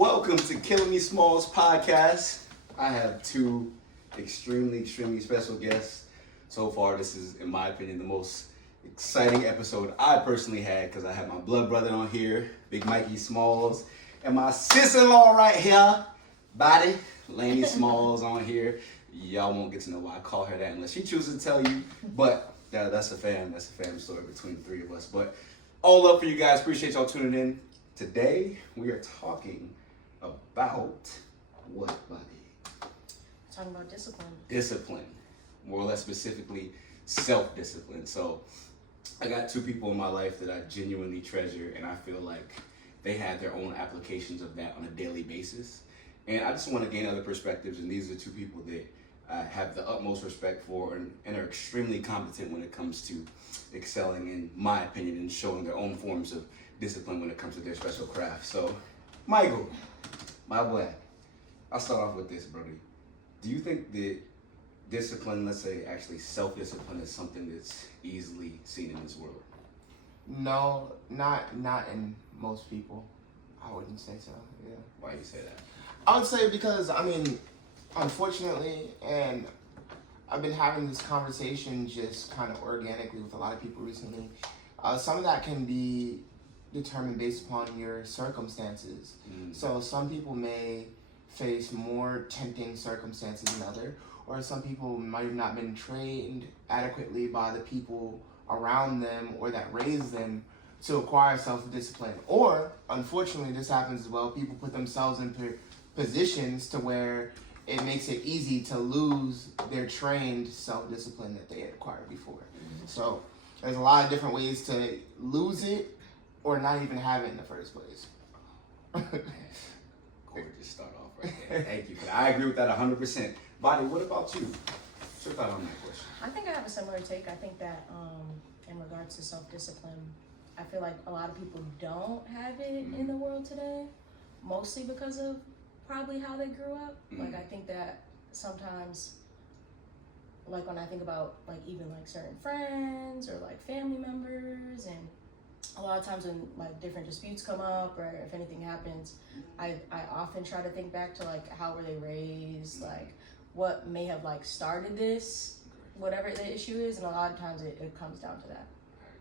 Welcome to Killing Me Smalls podcast. I have two extremely special guests. So far, this is, in my opinion, the most exciting episode I personally had because I have my blood brother on here, Big Mikey Smalls, and my sis-in-law right here, Body, Laney Smalls on here. Y'all won't get to know why I call her that unless she chooses to tell you, but that's a family story between the three of us. But all up for you guys. Appreciate y'all tuning in. Today, we are talking about what, buddy? Talking about discipline. Discipline. More or less specifically, self-discipline. So, I got two people in my life that I genuinely treasure, and I feel like they have their own applications of that on a daily basis. And I just want to gain other perspectives, and these are two people that I have the utmost respect for and are extremely competent when it comes to excelling, in my opinion, and showing their own forms of discipline when it comes to their special craft. So, Michael, my boy, I'll start off with this, Brody. Do you think that discipline, let's say actually self-discipline, is something that's easily seen in this world? No, not in most people. I wouldn't say so, yeah. Why do you say that? I would say because, unfortunately, and I've been having this conversation just kind of organically with a lot of people recently, some of that can be determined based upon your circumstances. So some people may face more tempting circumstances than others, or some people might have not been trained adequately by the people around them or that raised them to acquire self-discipline. Or, unfortunately, this happens as well, people put themselves in positions to where it makes it easy to lose their trained self-discipline that they had acquired before. So there's a lot of different ways to lose it or not even have it in the first place. Gorgeous start off right there. Thank you for that. I agree with that 100%. Body, what about you? What's your thought on that question? I think I have a similar take. I think that in regards to self-discipline, I feel like a lot of people don't have it in the world today, mostly because of probably how they grew up. Like, I think that sometimes, like when I think about like even like certain friends or like family members, and a lot of times when like different disputes come up or if anything happens, I often try to think back to like how were they raised, like what may have like started this, whatever the issue is, and a lot of times it comes down to that.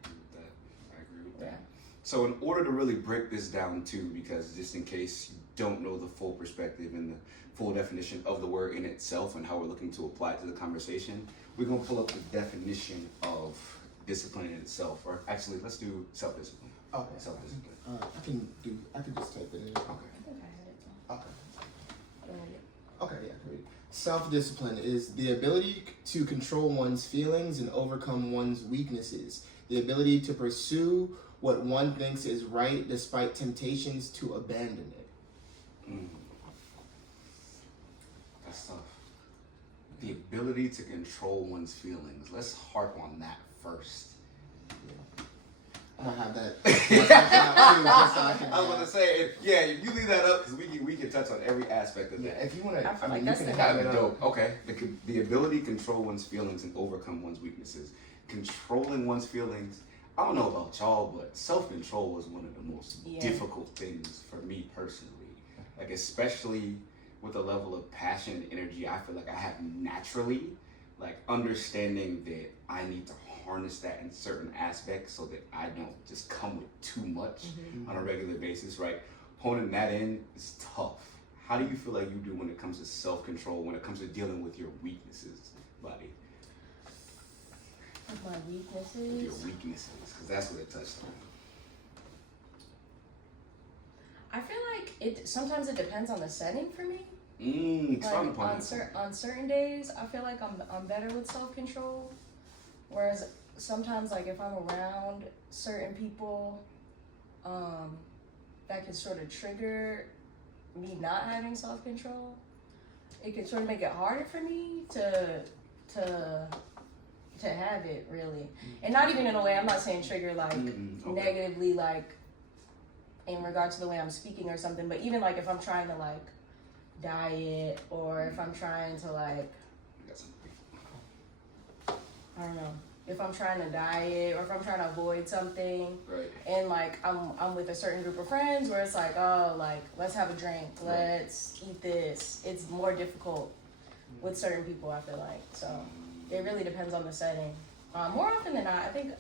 I agree with that. So in order to really break this down too, because just in case you don't know the full perspective and the full definition of the word in itself and how we're looking to apply it to the conversation, we're going to pull up the definition of discipline in itself. Or actually, let's do self-discipline. Okay. Self-discipline. I can just type it in. Okay. I think I had it though. Okay. Go ahead. Okay, yeah, great. Self-discipline is the ability to control one's feelings and overcome one's weaknesses. The ability to pursue what one thinks is right despite temptations to abandon it. That's tough. The ability to control one's feelings. Let's harp on that first. I don't have that. I was going to say, if you leave that up, because we can touch on every aspect of Yeah, that. if you want to, I feel I like mean, you that's can the have That'd it be up. dope. Okay. The ability to control one's feelings and overcome one's weaknesses. Controlling one's feelings, I don't know about y'all, but self-control was one of the most difficult things for me personally. Like, especially with the level of passion and energy I feel like I have naturally, like understanding that I need to harness that in certain aspects so that I don't just come with too much on a regular basis, right? Honing that in is tough. How do you feel like you do when it comes to self-control, when it comes to dealing with your weaknesses, buddy? My weaknesses. Your weaknesses, because that's what it touched on. I feel like sometimes it depends on the setting for me. Expound upon on certain days, I feel like I'm better with self-control. Whereas sometimes, like if I'm around certain people, that can sort of trigger me not having self-control. It can sort of make it harder for me to have it really, and not even in a way. I'm not saying trigger like negatively, like in regard to the way I'm speaking or something. But even like if I'm trying to like diet, or if I'm trying to like, I don't know. if I'm trying to diet or if I'm trying to avoid something, Right. and like I'm with a certain group of friends where it's like, oh, like let's have a drink, let's eat this. It's more difficult with certain people, I feel like. So it really depends on the setting. More often than not, I think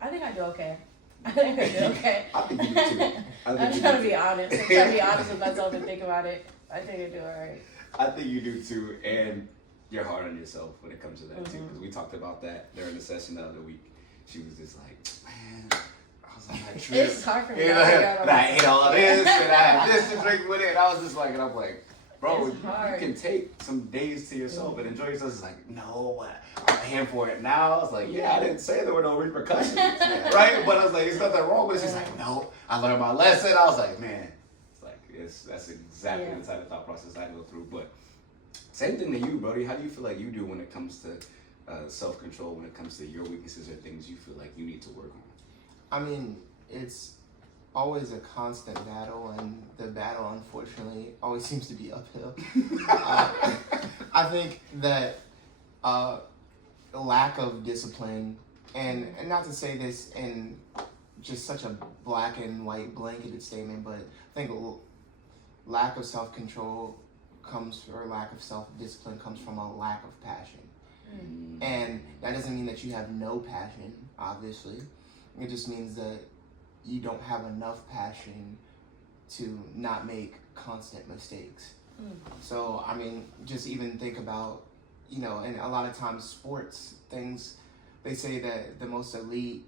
I do okay. I think I do okay. I think you do too. I'm trying to be honest. I'm trying to be honest with myself and think about it. I think I do alright. I think you do too, and you're hard on yourself when it comes to that too. Because we talked about that during the session the other week. She was just like, man, I was on that trip. It's hard for me You to know, figure out and I ate all this, and I had this to drink with it. And I was just like, and I'm like, bro, It's you hard. can take some days to yourself and enjoy yourself. It's like, no, I'm paying for it now. I was like, yeah, I didn't say there were no repercussions, right? But I was like, there's nothing wrong with it. She's like, no, I learned my lesson. I was like, man, it's like, that's exactly the type of thought process I go through. But same thing to you, Brody. How do you feel like you do when it comes to self-control, when it comes to your weaknesses or things you feel like you need to work on? I mean, it's always a constant battle, and the battle, unfortunately, always seems to be uphill. I think that lack of discipline, and not to say this in just such a black and white blanketed statement, but I think lack of self-control or lack of self-discipline comes from a lack of passion. And that doesn't mean that you have no passion, obviously. It just means that you don't have enough passion to not make constant mistakes. So, I mean, just even think about, you know, and a lot of times sports things, they say that the most elite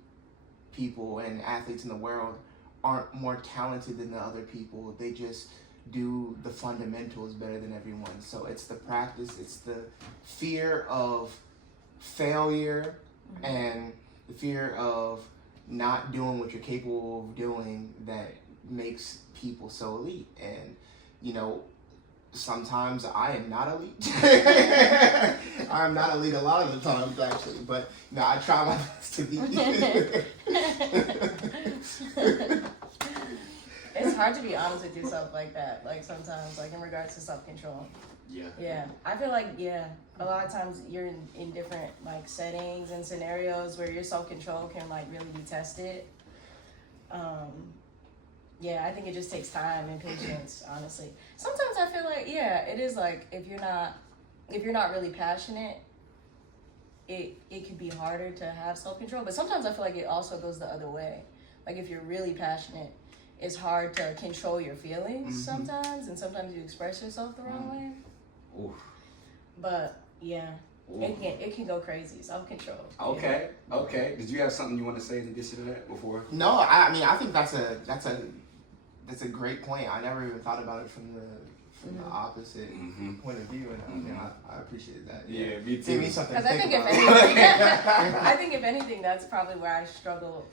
people and athletes in the world aren't more talented than the other people. They just do the fundamentals better than everyone. So it's the practice, it's the fear of failure and the fear of not doing what you're capable of doing that makes people so elite. And, you know, sometimes I am not elite. I'm not elite a lot of the times, actually, but no, I try my best to be. It's hard to be honest with yourself like that. Like sometimes, like in regards to self-control. Yeah. I feel like, a lot of times you're in different like settings and scenarios where your self-control can like really be tested. I think it just takes time and patience, honestly. Sometimes I feel like, it is like if you're not really passionate, it can be harder to have self-control. But sometimes I feel like it also goes the other way. Like if you're really passionate, it's hard to control your feelings sometimes, and sometimes you express yourself the wrong way. Oof. But it can go crazy. Self-control. Okay. Did you have something you want to say in addition to that before? No, I mean I think that's a great point. I never even thought about it from the opposite point of view, and I mean, I appreciate that. Yeah, me too. Give me something to Because think about. I think if anything, that's probably where I struggle,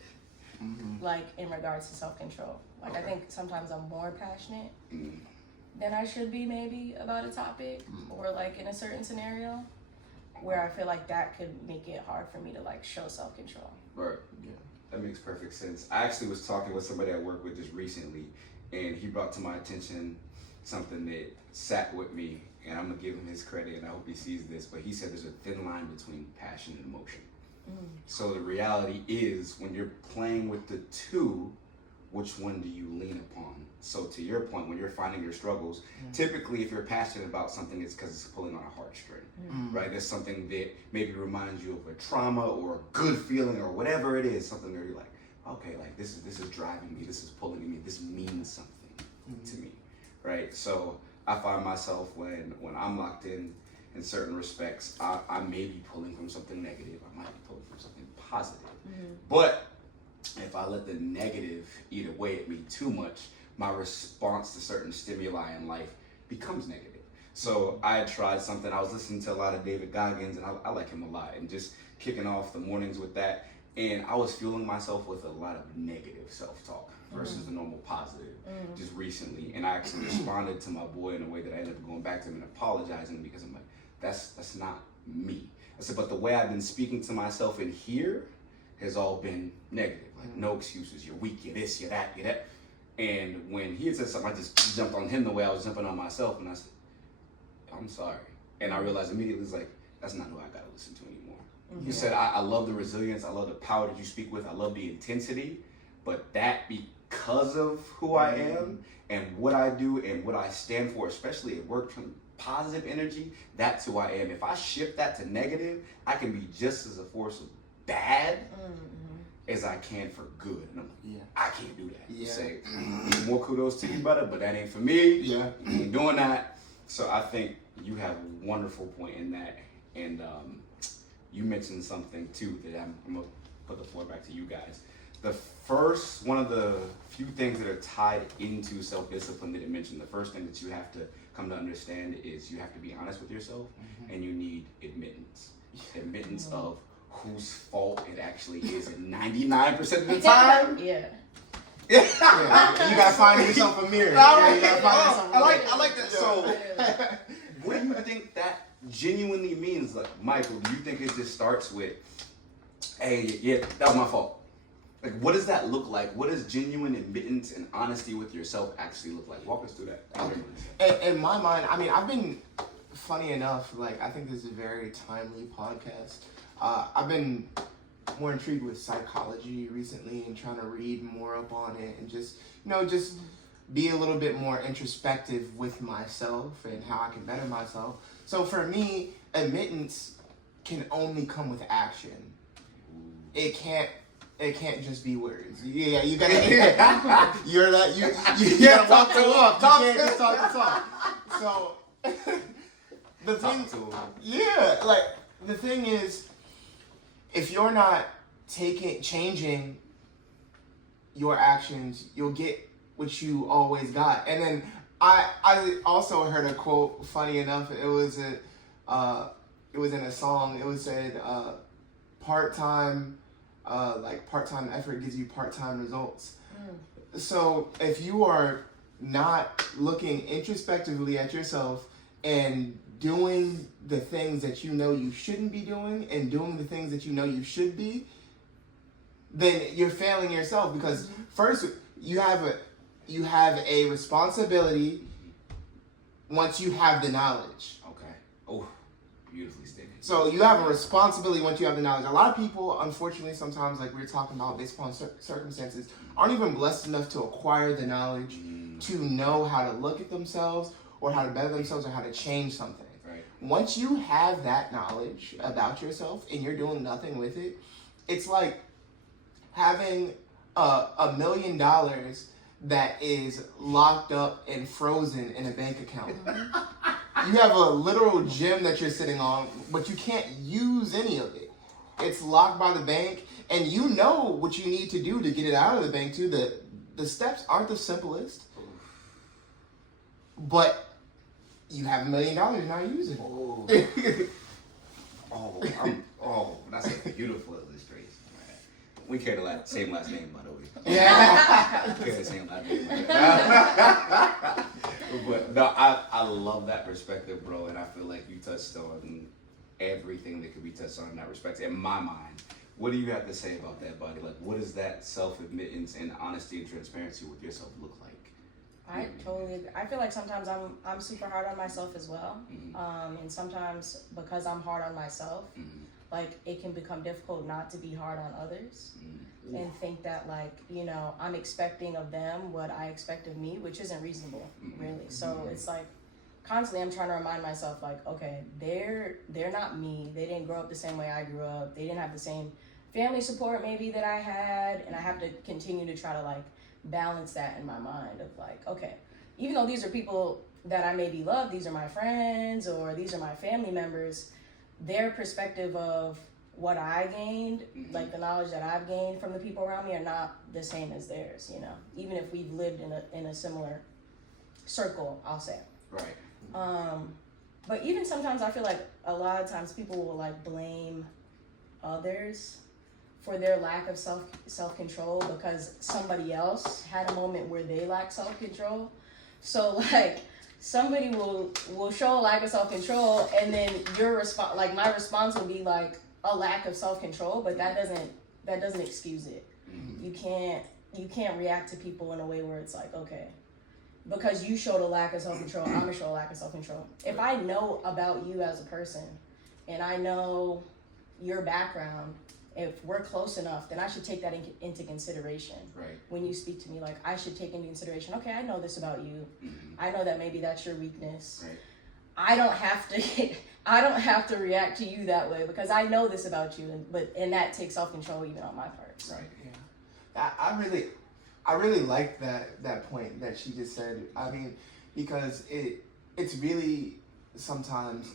like in regards to self-control. Like I think sometimes I'm more passionate than I should be, maybe about a topic or like in a certain scenario, where I feel like that could make it hard for me to like show self-control. Right. Yeah. That makes perfect sense. I actually was talking with somebody I work with just recently, and he brought to my attention something that sat with me, and I'm gonna give him his credit, and I hope he sees this, but he said there's a thin line between passion and emotion. So the reality is, when you're playing with the two, which one do you lean upon? So to your point, when you're finding your struggles, typically if you're passionate about something, it's because it's pulling on a heartstring, right? There's something that maybe reminds you of a trauma or a good feeling or whatever it is, something where you're like, okay, like this is driving me, this is pulling me, this means something to me, right? So I find myself when I'm locked in certain respects, I may be pulling from something negative, I might be pulling from something positive, but if I let the negative eat away at me too much, my response to certain stimuli in life becomes negative. So I had tried something. I was listening to a lot of David Goggins, and I like him a lot, and just kicking off the mornings with that. And I was fueling myself with a lot of negative self-talk versus the normal positive just recently. And I actually responded to my boy in a way that I ended up going back to him and apologizing, because I'm like, that's not me. I said, but the way I've been speaking to myself in here has all been negative. Like, no excuses, you're weak, you're this, you're that, you're that. And when he had said something, I just jumped on him the way I was jumping on myself, and I said, I'm sorry. And I realized immediately, it's like, that's not who I gotta listen to anymore. You said, I love the resilience, I love the power that you speak with, I love the intensity, but that because of who I am and what I do and what I stand for, especially at work, from positive energy, that's who I am. If I shift that to negative, I can be just as a force of bad as I can for good. And I'm like, I can't do that. Yeah. Say, more kudos to you, brother, but that ain't for me. Yeah. I ain't doing that. So I think you have a wonderful point in that. And you mentioned something too that I'm gonna put the floor back to you guys. One of the few things that are tied into self-discipline that it mentioned, the first thing that you have to come to understand is you have to be honest with yourself, and you need admittance. Admittance of whose fault it actually is, and 99% of the time. Yeah. You gotta find yourself a mirror. I like that. So, what do you think that genuinely means? Like, Michael, do you think it just starts with, hey, yeah, that was my fault? Like, what does that look like? What does genuine admittance and honesty with yourself actually look like? Walk us through that. In my mind, I mean, I've been, funny enough, like, I think this is a very timely podcast. I've been more intrigued with psychology recently and trying to read more up on it and just be a little bit more introspective with myself and how I can better myself. So for me, admittance can only come with action. It can't just be words. Yeah, you gotta. You gotta walk the walk. You can't just talk the talk. So the thing, the thing is, if you're not changing your actions, you'll get what you always got. And then I also heard a quote. Funny enough, it was in a song. It was said, part-time effort gives you part-time results. So if you are not looking introspectively at yourself and doing the things that you know you shouldn't be doing and doing the things that you know you should be, then you're failing yourself, because first you have a responsibility once you have the knowledge. Okay. Oh, beautifully stated. So you have a responsibility once you have the knowledge. A lot of people, unfortunately, sometimes, like we were talking about, based upon circumstances, aren't even blessed enough to acquire the knowledge to know how to look at themselves or how to better themselves or how to change something. Right. Once you have that knowledge about yourself and you're doing nothing with it, it's like having $1 million that is locked up and frozen in a bank account. You have a literal gem that you're sitting on, but you can't use any of it. It's locked by the bank, and you know what you need to do to get it out of the bank too. The steps aren't the simplest, but you have $1 million, you're not using it. That's a beautiful illustration. We carry the same last name, by the way. Yeah. We carry the same last name. But no, I love that perspective, bro, and I feel like you touched on everything that could be touched on in that respect. In my mind, what do you have to say about that, buddy? Like, what does that self-admittance and honesty and transparency with yourself look like? I totally agree. I feel like sometimes I'm super hard on myself as well, and sometimes because I'm hard on myself, like it can become difficult not to be hard on others and think that, like, you know, I'm expecting of them what I expect of me, which isn't reasonable, really. So it's like constantly I'm trying to remind myself, like, okay, they're not me. They didn't grow up the same way I grew up. They didn't have the same family support maybe that I had, and I have to continue to try to like balance that in my mind of like, okay, even though these are people that I maybe love, these are my friends or these are my family members, their perspective of what I gained, like the knowledge that I've gained from the people around me, are not the same as theirs, you know, even if we've lived in a similar circle, I'll say. Right. But even sometimes I feel like a lot of times people will like blame others for their lack of self-control because somebody else had a moment where they lacked self-control. So like somebody will show a lack of self-control, and then your response, like my response will be like a lack of self-control, but that doesn't excuse it. You can't react to people in a way where it's like, okay, because you showed a lack of self-control, I'm gonna show a lack of self-control. If I know about you as a person, and I know your background, if we're close enough, then I should take that into consideration. Right. When you speak to me, like, I should take into consideration, okay, I know this about you. Mm-hmm. I know that maybe that's your weakness. Right. I don't have to react to you that way because I know this about you, and that takes self-control even on my part. So. Right. Yeah, I really like that point that she just said. I mean, because it's really sometimes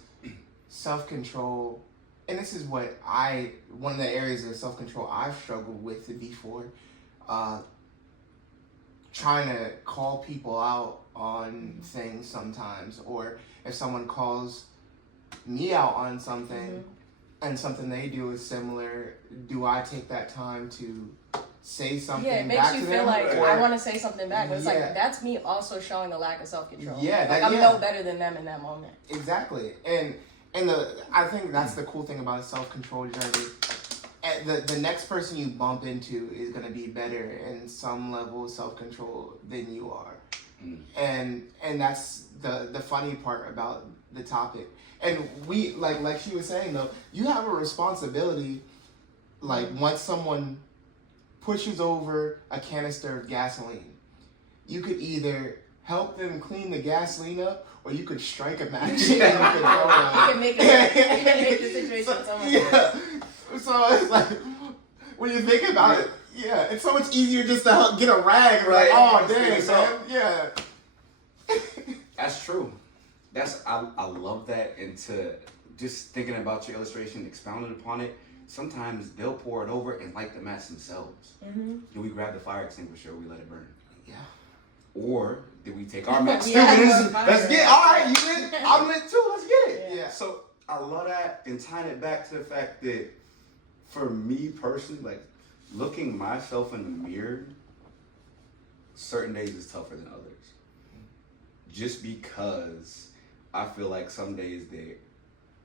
self-control, and this is what one of the areas of self-control I've struggled with before, trying to call people out on things sometimes, or if someone calls me out on something and something they do is similar, do I take that time to say something back to them? Yeah, it makes you feel like or, I want to say something back, but it's Yeah. like that's me also showing a lack of self-control. Yeah, like I'm no better than them in that moment. Exactly, and I think that's the cool thing about a self-control journey. And the next person you bump into is going to be better in some level of self-control than you are. And that's the funny part about the topic. And we like she was saying though, you have a responsibility. Like once someone pushes over a canister of gasoline, you could either help them clean the gasoline up, or you could strike a match and you could throw it You can make the situation so much worse. So it's like when you think about it, yeah, it's so much easier just to help get a rag, right? Like, oh dang, man, yeah. That's true. I love that. And to just thinking about your illustration, expounding upon it, sometimes they'll pour it over and light the match themselves. Do we grab the fire extinguisher or we let it burn? Yeah. Or did we take our match Yeah, too? Let's get all right. You lit? I'm lit too. Let's get it. Yeah. So I love that, and tying it back to the fact that for me personally, like looking myself in the mirror, certain days is tougher than others. Just because I feel like some days that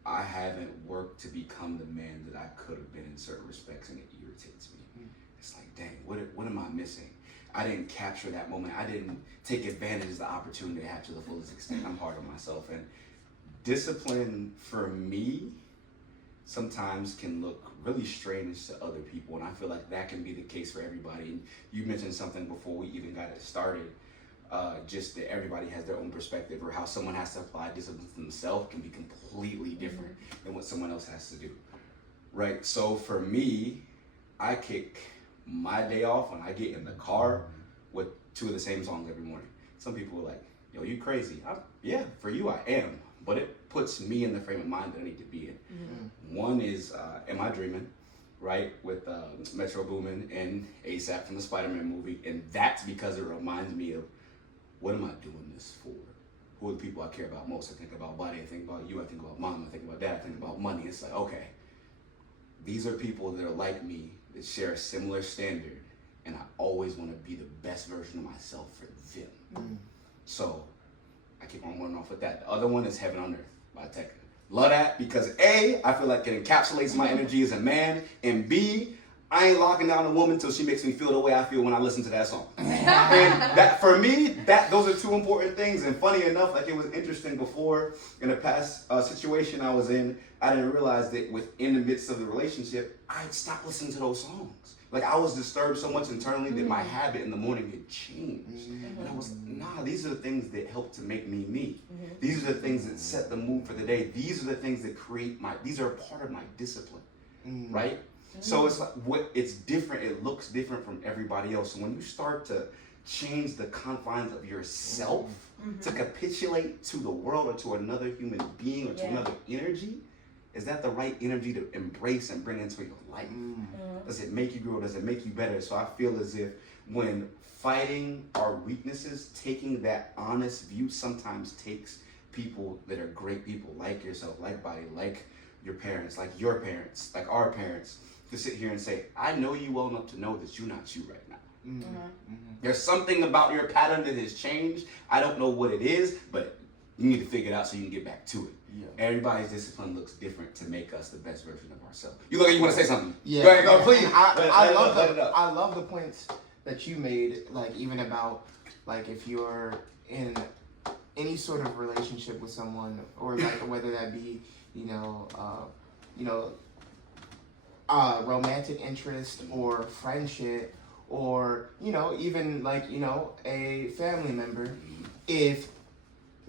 I haven't worked to become the man that I could have been in certain respects, and it irritates me. It's like, dang, what am I missing? I didn't capture that moment. I didn't take advantage of the opportunity I had to the fullest extent. I'm hard on myself. And discipline for me sometimes can look really strange to other people, and I feel like that can be the case for everybody. And you mentioned something before we even got it started, just that everybody has their own perspective, or how someone has to apply discipline to themselves can be completely different than what someone else has to do, right? So for me, I kick my day off when I get in the car with two of the same songs every morning. Some people are like, yo, you crazy. Yeah, for you I am, but it puts me in the frame of mind that I need to be in. One is Am I Dreaming, right, with Metro Boomin and ASAP from the Spider-Man movie, and that's because it reminds me of, what am I doing this for? Who are the people I care about most? I think about body, I think about you, I think about mom, I think about dad, I think about money. It's like, okay, these are people that are like me, that share a similar standard, and I always want to be the best version of myself for them. So I keep on running off with that. The other one is Heaven on Earth by Tekka. Love that because A, I feel like it encapsulates my energy as a man, and B, I ain't locking down a woman till she makes me feel the way I feel when I listen to that song. And that, for me, those are two important things. And funny enough, like it was interesting before in a past situation I was in, I didn't realize that within the midst of the relationship, I'd stopped listening to those songs. Like I was disturbed so much internally that my habit in the morning had changed. And I was, these are the things that help to make me me. These are the things that set the mood for the day. These are the things that these are a part of my discipline, right? So it's like, it's different, it looks different from everybody else. So when you start to change the confines of yourself to capitulate to the world or to another human being or to another energy, is that the right energy to embrace and bring into your life? Does it make you grow? Does it make you better? So I feel as if when fighting our weaknesses, taking that honest view sometimes takes people that are great people, like yourself, like Body, like your parents, like your parents, like our parents, to sit here and say, I know you well enough to know that you're not you right now. There's something about your pattern that has changed. I don't know what it is, but you need to figure it out so you can get back to it. Everybody's discipline looks different to make us the best version of ourselves. You look like you want to say something. Yeah. Go ahead, go, please. I love the points that you made, like even about like if you're in any sort of relationship with someone, or like whether that be, romantic interest or friendship or, you know, even like, you know, a family member, if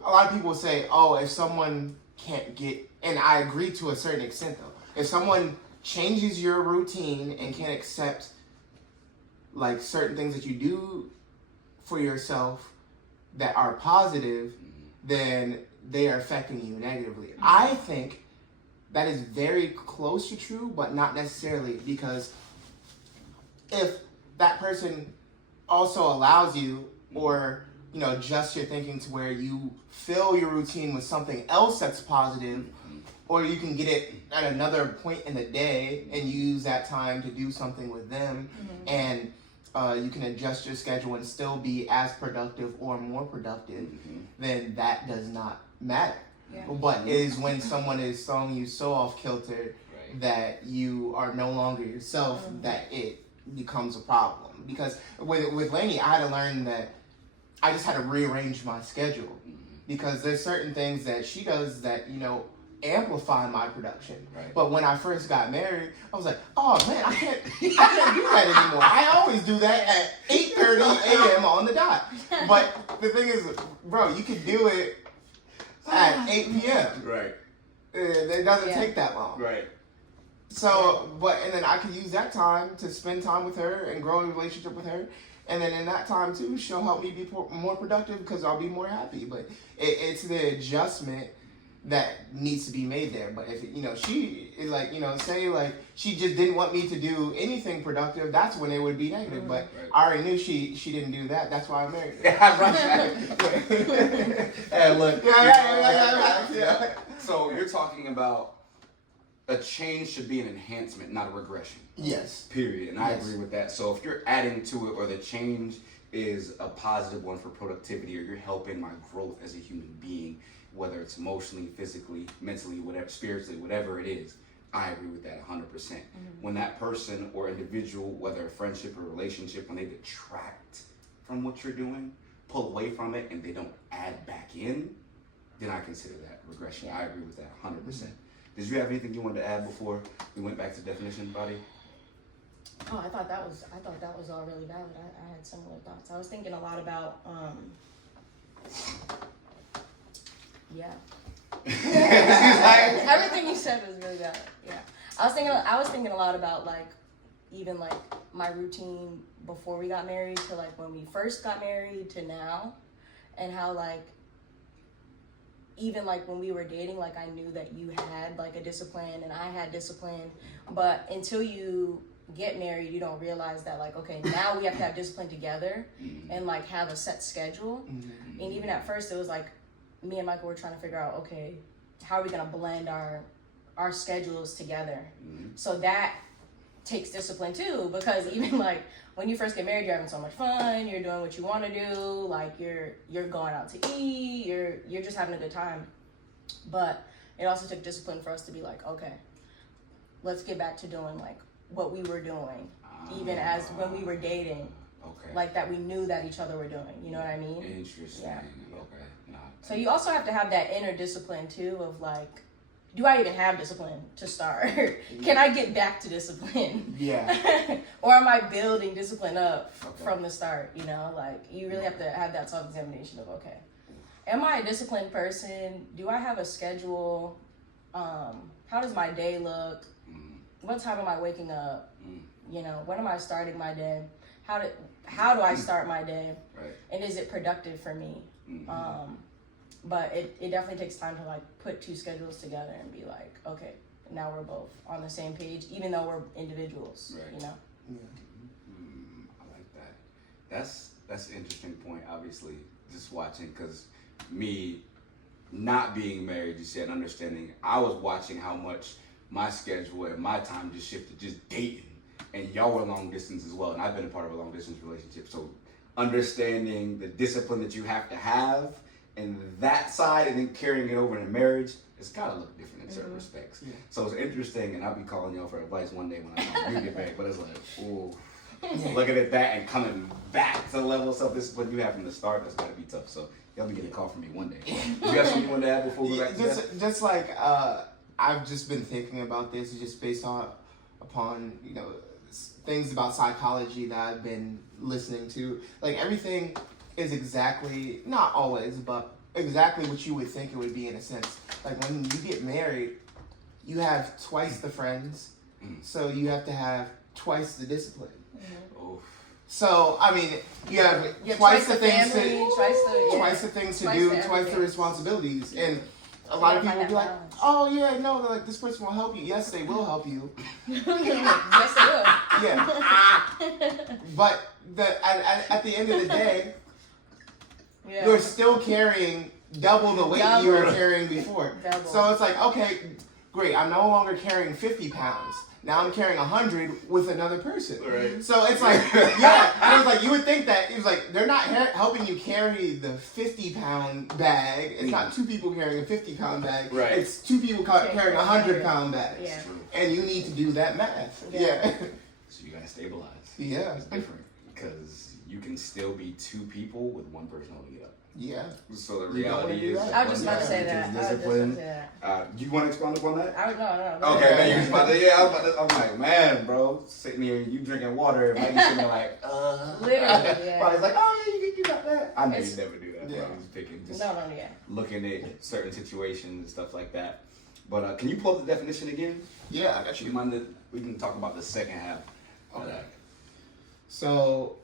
a lot of people say, oh, if someone can't get, and I agree to a certain extent though, if someone changes your routine and can't accept like certain things that you do for yourself that are positive, then they are affecting you negatively. I think that is very close to true, but not necessarily, because if that person also allows you, or, you know, adjusts your thinking to where you fill your routine with something else that's positive, or you can get it at another point in the day and use that time to do something with them, and you can adjust your schedule and still be as productive or more productive, then that does not matter. Yeah. But it is when someone is throwing you so off kilter that you are no longer yourself that it becomes a problem. Because with Lainey, I had to learn that I just had to rearrange my schedule, because there's certain things that she does that, you know, amplify my production. Right. But when I first got married, I was like, oh man, I can't do that anymore. I always do that at 8:30 a.m. on the dot. But the thing is, bro, you can do it at 8 p.m. Right. It doesn't take that long. Right. So, and then I could use that time to spend time with her and grow a relationship with her. And then in that time too, she'll help me be more productive because I'll be more happy. But it's the adjustment that needs to be made there. But if, you know, she is like, you know, say like she just didn't want me to do anything productive, that's when it would be negative. But I already knew she didn't do that. That's why I married her. Hey, look. Yeah. So you're talking about a change should be an enhancement, not a regression. Yes. Period. And I agree with that. So if you're adding to it, or the change is a positive one for productivity, or you're helping my growth as a human being, whether it's emotionally, physically, mentally, whatever, spiritually, whatever it is, I agree with that 100%. When that person or individual, whether a friendship or relationship, when they detract from what you're doing, pull away from it, and they don't add back in, then I consider that regression. I agree with that 100%. Did you have anything you wanted to add before we went back to definition, Buddy? Oh, I thought that was all really valid. I had similar thoughts. I was thinking a lot about everything you said was really valid. Yeah. I was thinking a lot about like even like my routine before we got married to like when we first got married to now, and how like even like when we were dating, like I knew that you had like a discipline and I had discipline, but until you get married, you don't realize that like, okay, now we have to have discipline together and like have a set schedule. And even at first it was like me and Michael were trying to figure out, okay, how are we gonna blend our schedules together? So that takes discipline too, because even like when you first get married, you're having so much fun, you're doing what you want to do, like you're going out to eat, you're just having a good time. But it also took discipline for us to be like, okay, let's get back to doing like what we were doing, even as when we were dating. Okay. Like that we knew that each other were doing, you know what I mean? Interesting. Yeah. Okay. Nah. So you also have to have that inner discipline too of like, do I even have discipline to start? Can I get back to discipline? Yeah. Or am I building discipline up from the start? You know, like you really have to have that self-examination of, okay, am I a disciplined person? Do I have a schedule? How does my day look? What time am I waking up? You know, when am I starting my day? How do I start my day? Right. And is it productive for me? But it definitely takes time to like put two schedules together and be like, okay, now we're both on the same page, even though we're individuals. Right. You know. I like that. That's an interesting point. Obviously, just watching, because me not being married, you said, understanding. I was watching how much my schedule and my time just shifted, just dating, and y'all were long distance as well, and I've been a part of a long distance relationship, so understanding the discipline that you have to have and that side, and then carrying it over in a marriage, it's gotta look different in certain respects. Yeah. So it's interesting, and I'll be calling y'all for advice one day when you get married, but it's like, ooh, looking at that and coming back to the level of self-discipline you have from the start, that's gotta be tough. So y'all be getting a call from me one day. You got something you want to add before we go back to that? Just like, I've just been thinking about this just based upon upon, things about psychology that I've been listening to. Like, everything is exactly, not always, but exactly what you would think it would be in a sense. Like, when you get married, you have twice the friends, so you have to have twice the discipline. Oof. So, I mean, you have twice the things twice the things to do, twice the responsibilities. And a lot of people will be like, oh, yeah, no, like, this person will help you. Yes, they will help you. Yes, it will. Yeah. But at the end of the day, you're still carrying double the weight you were carrying before. Double. So it's like, okay, great, I'm no longer carrying 50 pounds. Now I'm carrying 100 with another person. Right. So it's like, yeah. And it was like, you would think that, it was like, they're not helping you carry the 50-pound bag. It's not two people carrying a 50-pound bag. Right. It's two people carrying a 100-pound bag. Yeah. And you need to do that math. Yeah. So you gotta stabilize. Yeah. It's different because you can still be two people with one person holding it up. Yeah. So the You don't wanna reality do is, that. I was just about to say that. discipline. You want to expound upon that? No. Okay, man, you was about to, yeah, I'm like, man, bro, sitting here, you drinking water, and Mikey's sitting there like, Literally, yeah. Probably like, oh, yeah, you got that. I know It's- you never do that, bro. Yeah. I'm just picking, just No, yeah. looking at certain situations and stuff like that. But can you pull up the definition again? Yeah, I got Do you you. mind that we can talk about the second half of Okay. that? So,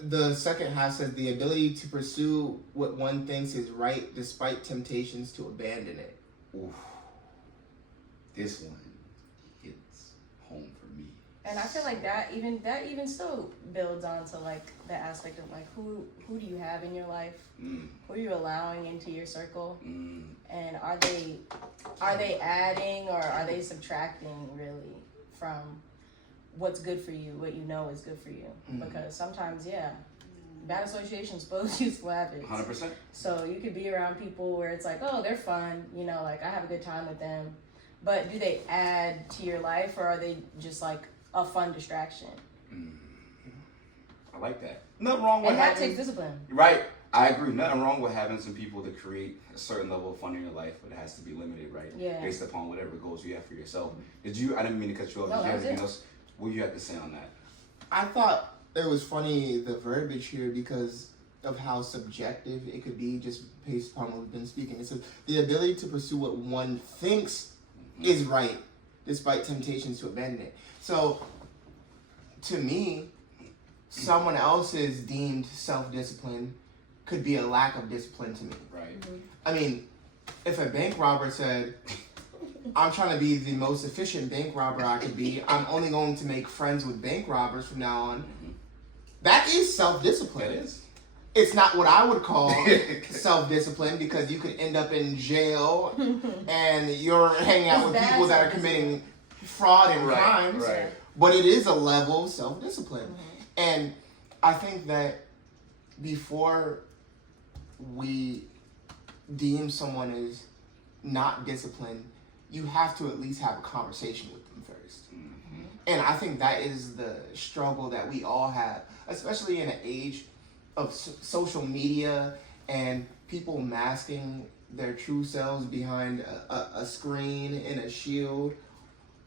the second half says the ability to pursue what one thinks is right despite temptations to abandon it. Oof. This one hits home for me. And I feel like that even still builds on to like the aspect of like who do you have in your life? Who are you allowing into your circle? And are they adding or are they subtracting really from what's good for you, what you know is good for you? Because sometimes, bad associations spoils useful habits. 100%. So you could be around people where it's like, oh, they're fun, like I have a good time with them. But do they add to your life or are they just like a fun distraction? I like that. Nothing wrong with And that having, takes discipline. Right. I agree. Nothing wrong with having some people to create a certain level of fun in your life, but it has to be limited, right? Yeah. Based upon whatever goals you have for yourself. I didn't mean to cut you off. No, Did you that have was anything it. else? What do you have to say on that? I thought it was funny, the verbiage here, because of how subjective it could be just based upon what we've been speaking. It says the ability to pursue what one thinks is right despite temptations to abandon it. So, to me, someone else's deemed self-discipline could be a lack of discipline to me. Right. I mean, if a bank robber said, I'm trying to be the most efficient bank robber I could be, I'm only going to make friends with bank robbers from now on, that is self-discipline. It is. It's not what I would call self-discipline because you could end up in jail and you're hanging out It's with bad people that are self-discipline. committing fraud and Right, crimes. right. But it is a level of self-discipline. And I think that before we deem someone as not disciplined, you have to at least have a conversation with them first. And I think that is the struggle that we all have, especially in an age of social media and people masking their true selves behind a screen and a shield.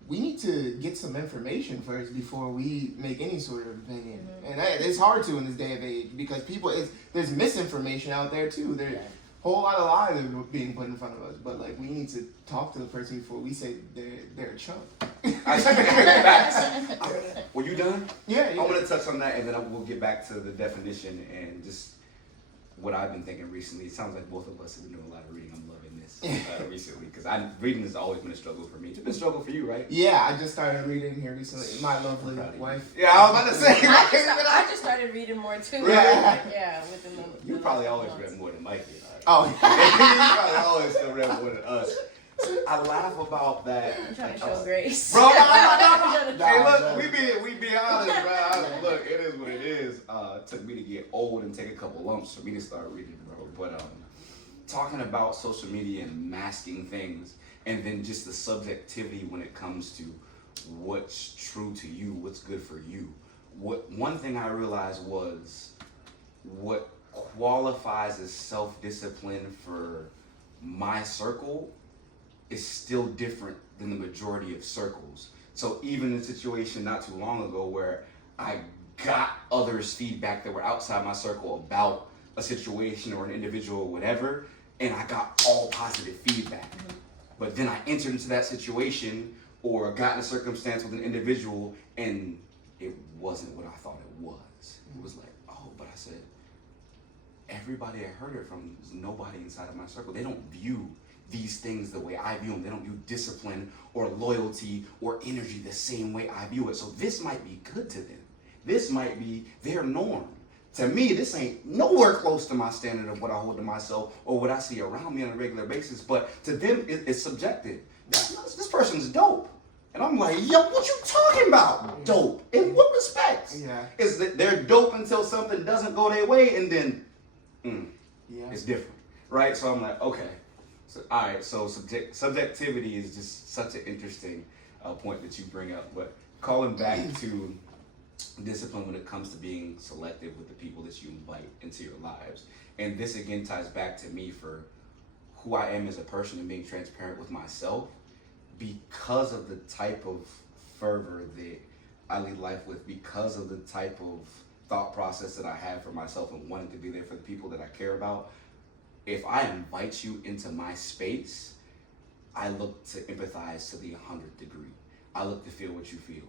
We need to get some information first before we make any sort of opinion. And it's hard to in this day of age because there's misinformation out there too. There's a whole lot of lies that are being put in front of us. But like we need to talk to the person before we say they're a chump. Facts. Were you done? Yeah. I want to touch on that, and then we'll get back to the definition and just what I've been thinking recently. It sounds like both of us have been doing a lot of reading. I'm loving this recently because reading has always been a struggle for me. It's been a struggle for you, right? Yeah, I just started reading here recently. My lovely wife. Yeah, I was about to say. I just started reading more too. Yeah. Within the You probably always read more than Mikey. Right? Oh. You probably always still read more than us. I laugh about that. I'm trying to show grace. Bro, no. Nah, Hey, look, nah. we be honest, bro. Look, it is what it is. It took me to get old and take a couple lumps for me to start reading, bro. But talking about social media and masking things, and then just the subjectivity when it comes to what's true to you, what's good for you. One thing I realized was what qualifies as self-discipline for my circle is still different than the majority of circles. So even in a situation not too long ago where I got others' feedback that were outside my circle about a situation or an individual or whatever, and I got all positive feedback. But then I entered into that situation or got in a circumstance with an individual and it wasn't what I thought it was. It was like, oh, but I said, everybody I heard it from is nobody inside of my circle. They don't view these things the way I view them. They don't view discipline or loyalty or energy the same way I view it. So this might be good to them. This might be their norm. To me, this ain't nowhere close to my standard of what I hold to myself or what I see around me on a regular basis. But to them, it's subjective. This person's dope. And I'm like, yo, what you talking about? Dope. In what respect? Yeah. Is that they're dope until something doesn't go their way, and then it's different, right? So I'm like, okay. So, all right, so subjectivity is just such an interesting point that you bring up. But calling back to discipline when it comes to being selective with the people that you invite into your lives. And this again ties back to me for who I am as a person and being transparent with myself because of the type of fervor that I lead life with, because of the type of thought process that I have for myself and wanting to be there for the people that I care about. If I invite you into my space, I look to empathize to the 100th degree. I look to feel what you feel.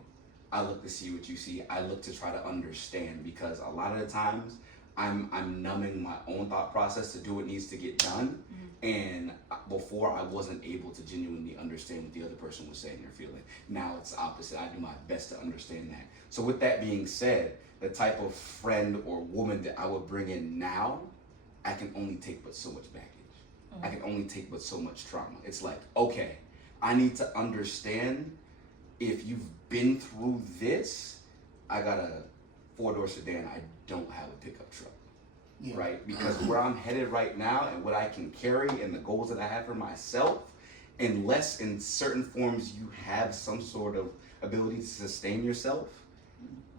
I look to see what you see. I look to try to understand, because a lot of the times I'm numbing my own thought process to do what needs to get done. And before, I wasn't able to genuinely understand what the other person was saying or feeling. Now it's the opposite. I do my best to understand that. So with that being said, the type of friend or woman that I would bring in now, I can only take but so much baggage. I can only take but so much trauma. It's like, okay, I need to understand if you've been through this. I got a 4-door sedan. I don't have a pickup truck. Yeah. Right? Because where I'm headed right now and what I can carry and the goals that I have for myself, unless in certain forms you have some sort of ability to sustain yourself,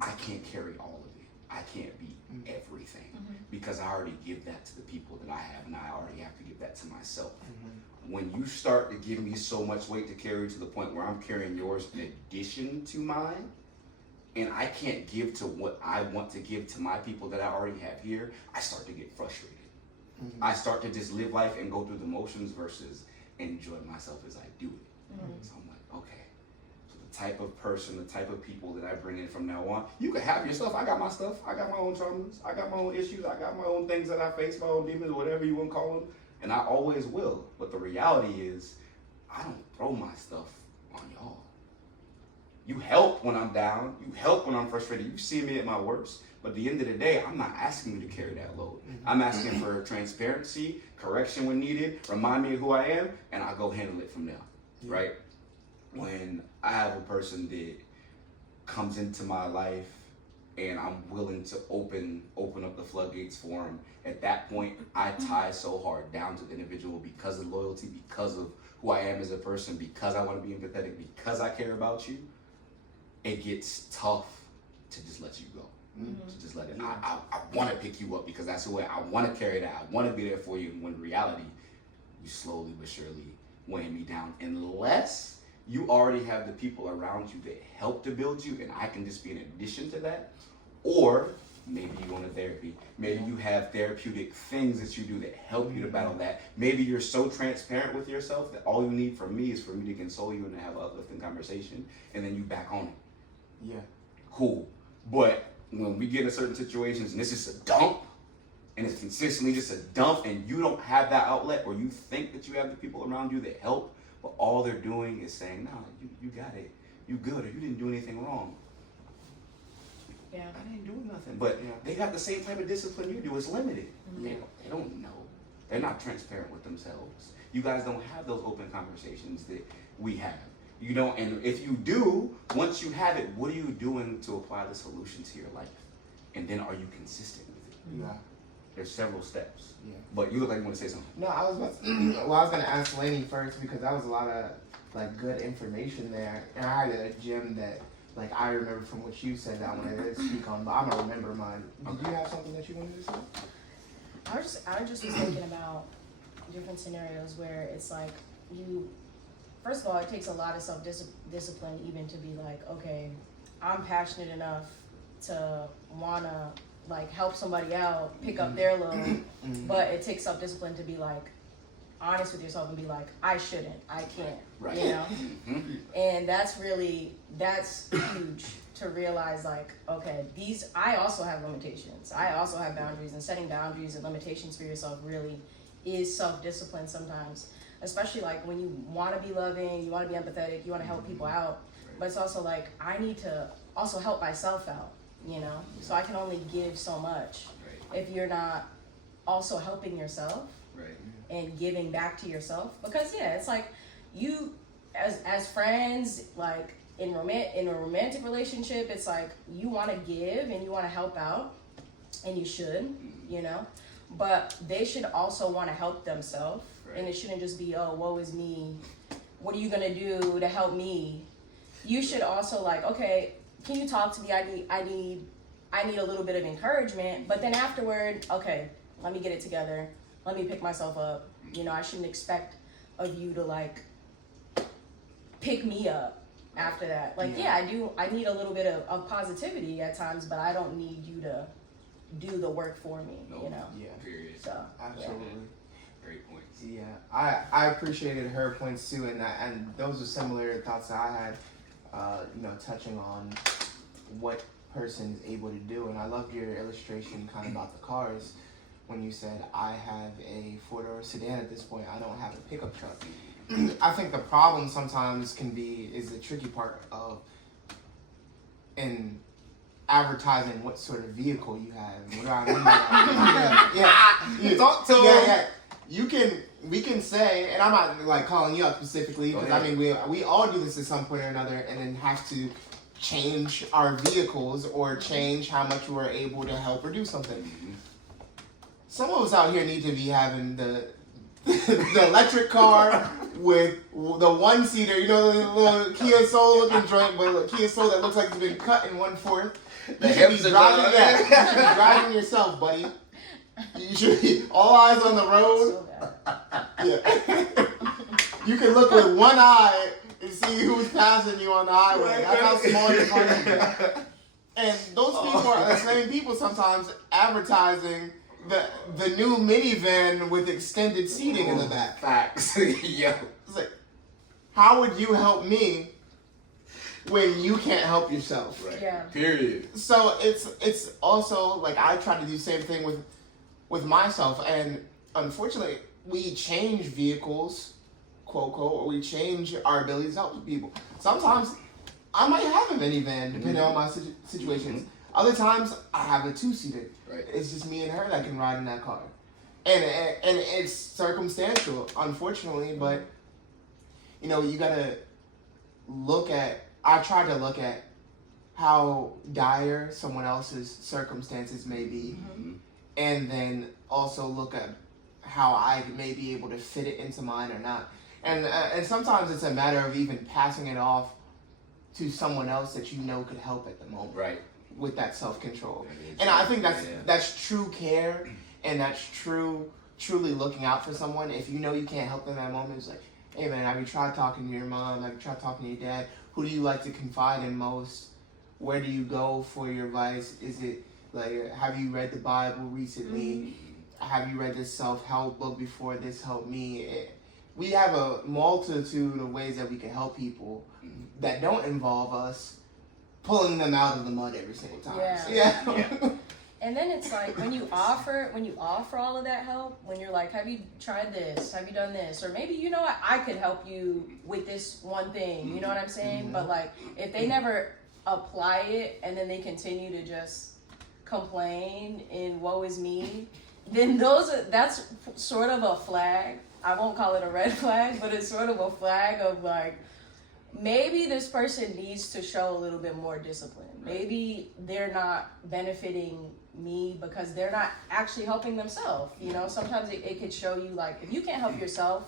I can't carry all of it. I can't be everything because I already give that to the people that I have, and I already have to give that to myself. When you start to give me so much weight to carry to the point where I'm carrying yours in addition to mine, and I can't give to what I want to give to my people that I already have here, I start to get frustrated. I start to just live life and go through the motions versus enjoy myself as I do it. So I'm like, okay, so the type of person, the type of people that I bring in from now on, you can have your stuff. I got my stuff. I got my own traumas. I got my own issues. I got my own things that I face, my own demons, whatever you want to call them. And I always will. But the reality is, I don't throw my stuff on y'all. You help when I'm down. You help when I'm frustrated. You see me at my worst. But at the end of the day, I'm not asking you to carry that load. I'm asking for transparency, correction when needed, remind me of who I am, and I'll go handle it from there, right? When I have a person that comes into my life and I'm willing to open up the floodgates for them, at that point, I tie so hard down to the individual because of loyalty, because of who I am as a person, because I want to be empathetic, because I care about you. It gets tough to just let you go. To just let it. I want to pick you up because that's the way I want to carry that. I want to be there for you. When in reality, you slowly but surely weighing me down. Unless you already have the people around you that help to build you, and I can just be an addition to that. Or maybe you go into therapy. Maybe you have therapeutic things that you do that help you to battle that. Maybe you're so transparent with yourself that all you need from me is for me to console you and to have an uplifting conversation, and then you back on it. Yeah. Cool. But when we get in certain situations and it's just a dump, and it's consistently just a dump, and you don't have that outlet, or you think that you have the people around you that help, but all they're doing is saying, no, you got it. You good, or you didn't do anything wrong. Yeah. I didn't do nothing. But they got the same type of discipline you do. It's limited. They don't know. They're not transparent with themselves. You guys don't have those open conversations that we have. You don't, and if you do, once you have it, what are you doing to apply the solution to your life? And then are you consistent with it? Yeah. There's several steps. Yeah. But you look like you want to say something. No, I was going to ask Lainey first because that was a lot of like good information there. And I had a gem that like I remember from what you said that I wanted to speak on, but I'm going to remember mine. Did you have something that you wanted to say? I just was thinking about different scenarios where it's like you first of all, it takes a lot of self-discipline even to be like, okay, I'm passionate enough to wanna like help somebody out, pick up their load, but it takes self-discipline to be like honest with yourself and be like, I shouldn't, I can't, Right. you know? And that's huge to realize like, okay, I also have limitations. I also have boundaries, and setting boundaries and limitations for yourself really is self-discipline sometimes, especially like when you want to be loving, you want to be empathetic, you want to help people out, but it's also like, I need to also help myself out, you know? So I can only give so much if you're not also helping yourself and giving back to yourself. Because yeah, it's like you as friends, like in a romantic relationship, it's like you want to give and you want to help out, and you should, you know, but they should also want to help themselves, and it shouldn't just be, oh, woe is me, what are you gonna do to help me? You should also like, okay, can you talk to me? I need a little bit of encouragement, but then afterward, okay, let me get it together, let me pick myself up. You know, I shouldn't expect of you to like pick me up after that. Like, yeah, I need a little bit of positivity at times, but I don't need you to do the work for me, you know? Yeah. Period. So, Absolutely. Great points. Yeah, I appreciated her points too, and those are similar thoughts that I had. You know, touching on what person is able to do, and I loved your illustration kind of about the cars when you said I have a 4-door sedan at this point. I don't have a pickup truck. I think the problem sometimes is the tricky part of in advertising what sort of vehicle you have. What do I mean by that? Yeah. Talk to yeah. We can say, and I'm not like calling you out specifically, because I mean we all do this at some point or another, and then have to change our vehicles or change how much we're able to help or do something. Some of us out here need to be having the electric car with the one-seater, you know, the little Kia Soul looking joint, but a Kia Soul that looks like it's been cut in 1/4. You should be driving that. You should be driving yourself, buddy. You should be all eyes on the road. so bad. Yeah. You can look with one eye and see who's passing you on the highway. That's how small your car is. And those people are the same people sometimes advertising the new minivan with extended seating in the back. Facts. Yo. It's like, how would you help me when you can't help yourself? Right. Yeah. Period. So it's also like I try to do the same thing with myself, and unfortunately we change vehicles, quote quote, or we change our abilities to help people. Sometimes I might have a minivan depending on my situations. Other times I have a 2-seater. Right. It's just me and her that can ride in that car, and it's circumstantial, unfortunately. But you know, you gotta look at. I try to look at how dire someone else's circumstances may be, and then also look at how I may be able to fit it into mine or not. And sometimes it's a matter of even passing it off to someone else that you know could help at the moment. Right. With that self-control. And I think that's true care, and that's truly looking out for someone. If you know you can't help them at that moment, it's like, hey man, have you tried talking to your mom? Have you tried talking to your dad? Who do you like to confide in most? Where do you go for your advice? Is it like, have you read the Bible recently? Have you read this self-help book before? This helped me. We have a multitude of ways that we can help people that don't involve us pulling them out of the mud every single time. Yeah. And then it's like when you offer all of that help, when you're like, have you tried this? Have you done this? Or maybe, you know what, I could help you with this one thing. You know what I'm saying? But like, if they never apply it and then they continue to just complain and woe is me, then that's sort of a flag. I won't call it a red flag, but it's sort of a flag of like, maybe this person needs to show a little bit more discipline. Maybe they're not benefiting me because they're not actually helping themselves. You know, sometimes it could show you like, if you can't help yourself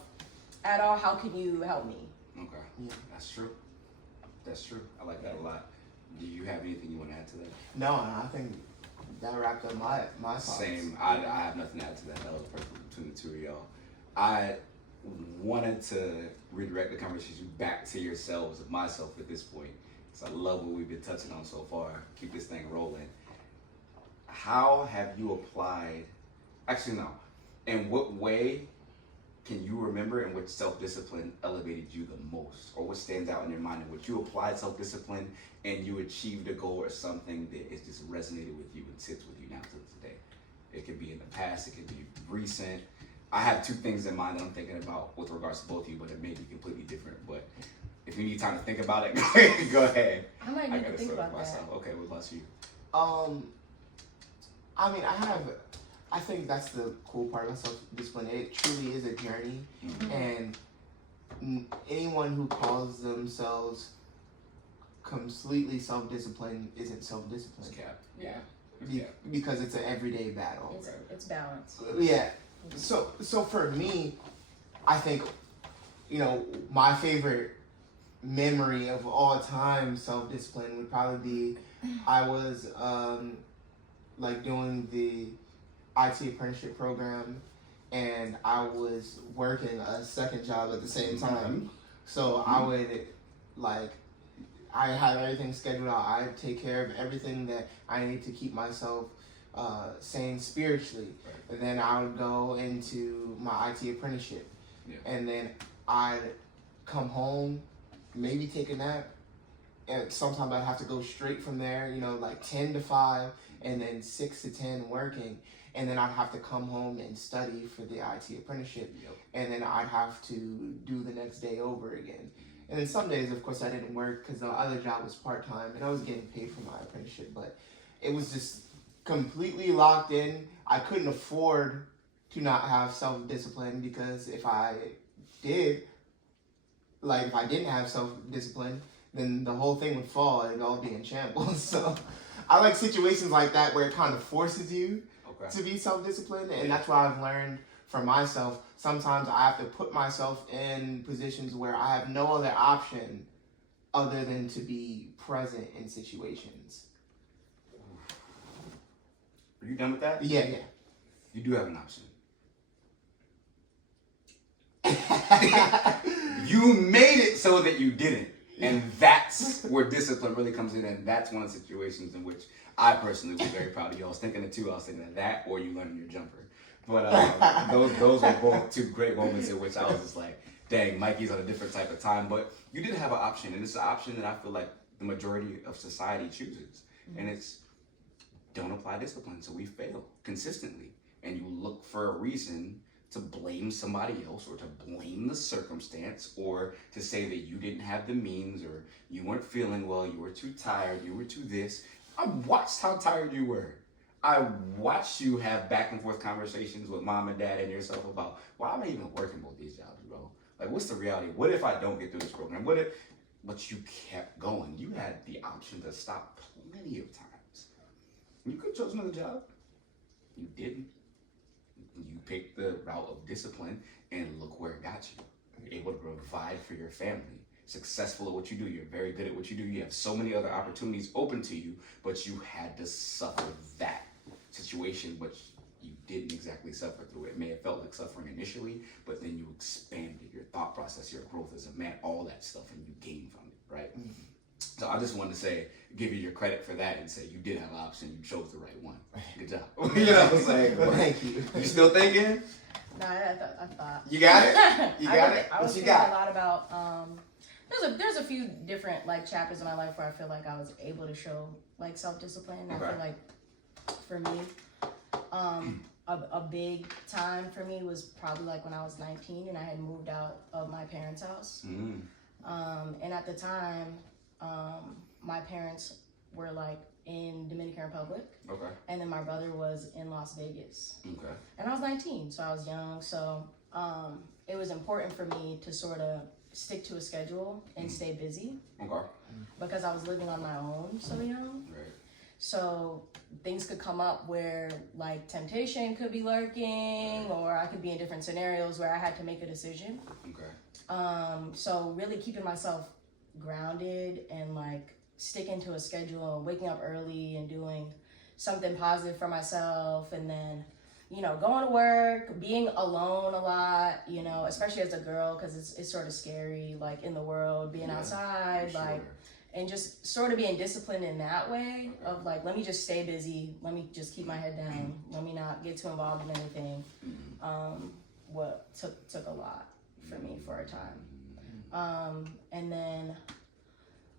at all, how can you help me? Okay. Yeah. That's true. That's true. I like that a lot. Do you have anything you want to add to that? No, I think that wrapped up my thoughts. Same. I have nothing to add to that. That was perfect between the two of y'all. wanted to redirect the conversation back to yourselves and myself at this point, because I love what we've been touching on so far. Keep this thing rolling. How have you applied? Actually, no. In what way can you remember in which self-discipline elevated you the most, or what stands out in your mind in which you applied self-discipline and you achieved a goal or something that is just resonated with you and sits with you now to this day? It could be in the past, it could be recent. I have two things in mind that I'm thinking about with regards to both of you, but it may be completely different. But if you need time to think about it, go ahead. I might need to think about that. Okay, what about you? I mean, I think that's the cool part about self-discipline. It truly is a journey, and anyone who calls themselves completely self-disciplined isn't self-disciplined. It's cap. Yeah. Because it's an everyday battle. It's balance. Yeah. So for me, I think, my favorite memory of all time self-discipline would probably be I was doing the IT apprenticeship program, and I was working a second job at the same time. So I would I had everything scheduled out. I take care of everything that I need to keep myself sane spiritually. And then I would go into my IT apprenticeship. Yeah. And then I'd come home, maybe take a nap. And sometimes I'd have to go straight from there, 10 to 5, and then 6 to 10 working. And then I'd have to come home and study for the IT apprenticeship. Yep. And then I'd have to do the next day over again. And then some days, of course, I didn't work because the other job was part-time and I was getting paid for my apprenticeship. But it was just completely locked in. I couldn't afford to not have self-discipline, because if I didn't have self-discipline, then the whole thing would fall and it'd all be in shambles. So I like situations like that where it kind of forces you to be self-disciplined. And that's what I've learned for myself. Sometimes I have to put myself in positions where I have no other option other than to be present in situations. Are you done with that? Yeah. You do have an option. You made it so that you didn't. And that's where discipline really comes in. And that's one of the situations in which I personally was very proud of you. I was thinking of two. I was thinking of that, or you learning your jumper. But those were both two great moments in which I was just like, dang, Mikey's on a different type of time. But you did have an option. And it's an option that I feel like the majority of society chooses. And it's don't apply discipline. So we fail consistently. And you look for a reason to blame somebody else, or to blame the circumstance, or to say that you didn't have the means, or you weren't feeling well, you were too tired, you were too this. I watched how tired you were. I watched you have back and forth conversations with mom and dad and yourself about, why am I even working both these jobs, bro? Like, what's the reality? What if I don't get through this program? But you kept going. You had the option to stop plenty of times. You could have chosen another job. You didn't. You picked the route of discipline, and look where it got you. You're able to provide for your family. Successful at what you do. You're very good at what you do. You have so many other opportunities open to you, but you had to suffer that situation, which you didn't exactly suffer through. It may have felt like suffering initially, but then you expanded your thought process, your growth as a man, all that stuff, and you gained from it, right? Mm-hmm. So I just wanted to say, give you your credit for that and say you did have an option. You chose the right one. Good job. You know what I'm saying? Thank you. You still thinking? No, I thought. You got it? You got it? I was thinking a lot about, there's a few different chapters in my life where I feel like I was able to show self-discipline. Okay. I feel like for me, a big time for me was probably when I was 19 and I had moved out of my parents' house. Mm. And at the time, my parents were in Dominican Republic. Okay. And then my brother was in Las Vegas. Okay. And I was 19, so I was young. So it was important for me to sort of stick to a schedule and stay busy. Okay. Because I was living on my own so young. Right. So things could come up where temptation could be lurking, or I could be in different scenarios where I had to make a decision. Okay. So really keeping myself grounded and sticking to a schedule, waking up early and doing something positive for myself, and then you know, going to work, being alone a lot, you know, especially as a girl, because it's sort of scary, like in the world, being outside, for like, sure. and just sort of being disciplined in that way of like, let me just stay busy, let me just keep my head down, let me not get too involved in anything. What took a lot for me for a time. And then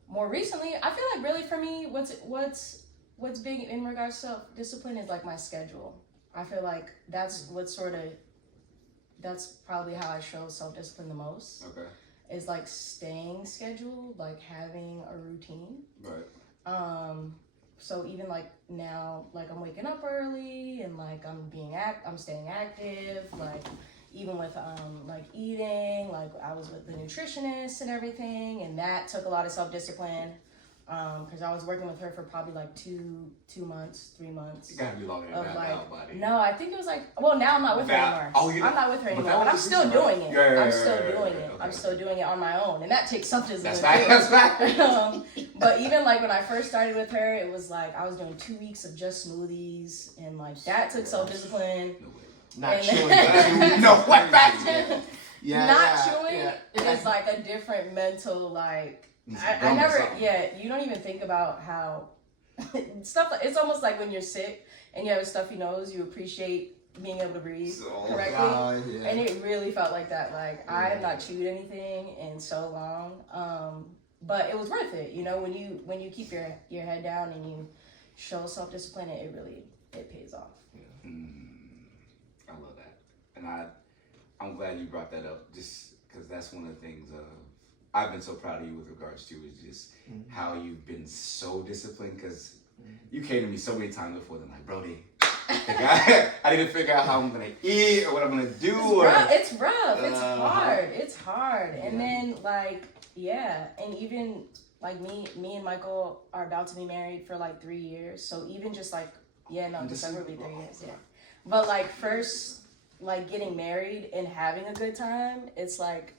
more recently, I feel like really for me, what's big in regards to self-discipline is like my schedule. I feel like that's probably how I show self-discipline the most. Okay. Is like staying scheduled, like having a routine. Right. So even like now, like I'm waking up early and like I'm staying active, like even with like eating, like I was with the nutritionist and everything, and that took a lot of self-discipline. Because I was working with her for probably like 2 months, 3 months. It gotta be longer than Of that like, now, buddy. no, I think it was like, well, now I'm not with her anymore. I'm not with her anymore, but I'm still doing it. I'm still doing it. I'm still doing it on my own, and that takes self-discipline. That's right. But even like when I first started with her, it was like I was doing 2 weeks of just smoothies, and like that took self-discipline. No way. Not chewing. No, what Chewing is like a different mental like. I never, you don't even think about how stuff, it's almost like when you're sick and you have a stuffy nose, you appreciate being able to breathe correctly. And it really felt like that. Like, I have not chewed anything in so long. But it was worth it, you know, when you keep your head down and you show self-discipline, it pays off. I love that. And I'm glad you brought that up, just because that's one of the things I've been so proud of you with regards to is just how you've been so disciplined, because you came to me so many times before, then like, Brody, I need to figure out how I'm gonna eat or what I'm gonna do. It's rough. It's hard. And then like, and even like me and Michael are about to be married for like 3 years. So even just like, December will be 3 years, But like first, like getting married and having a good time, it's like,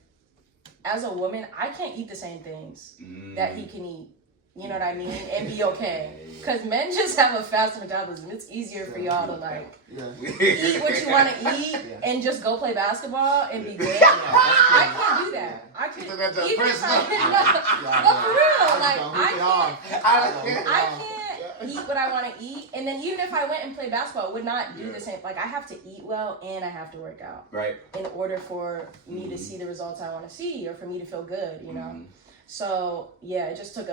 as a woman, I can't eat the same things that he can eat. You know what I mean? And be okay. Because men just have a faster metabolism. It's easier for y'all to like eat what you want to eat and just go play basketball and be good. I can't do that. I can't. Even if but for real, like I can't eat what I want to eat, and then even if I went and played basketball, I would not do the same. Like I have to eat well and I have to work out, right, in order for me to see the results I want to see, or for me to feel good, you know. So it just took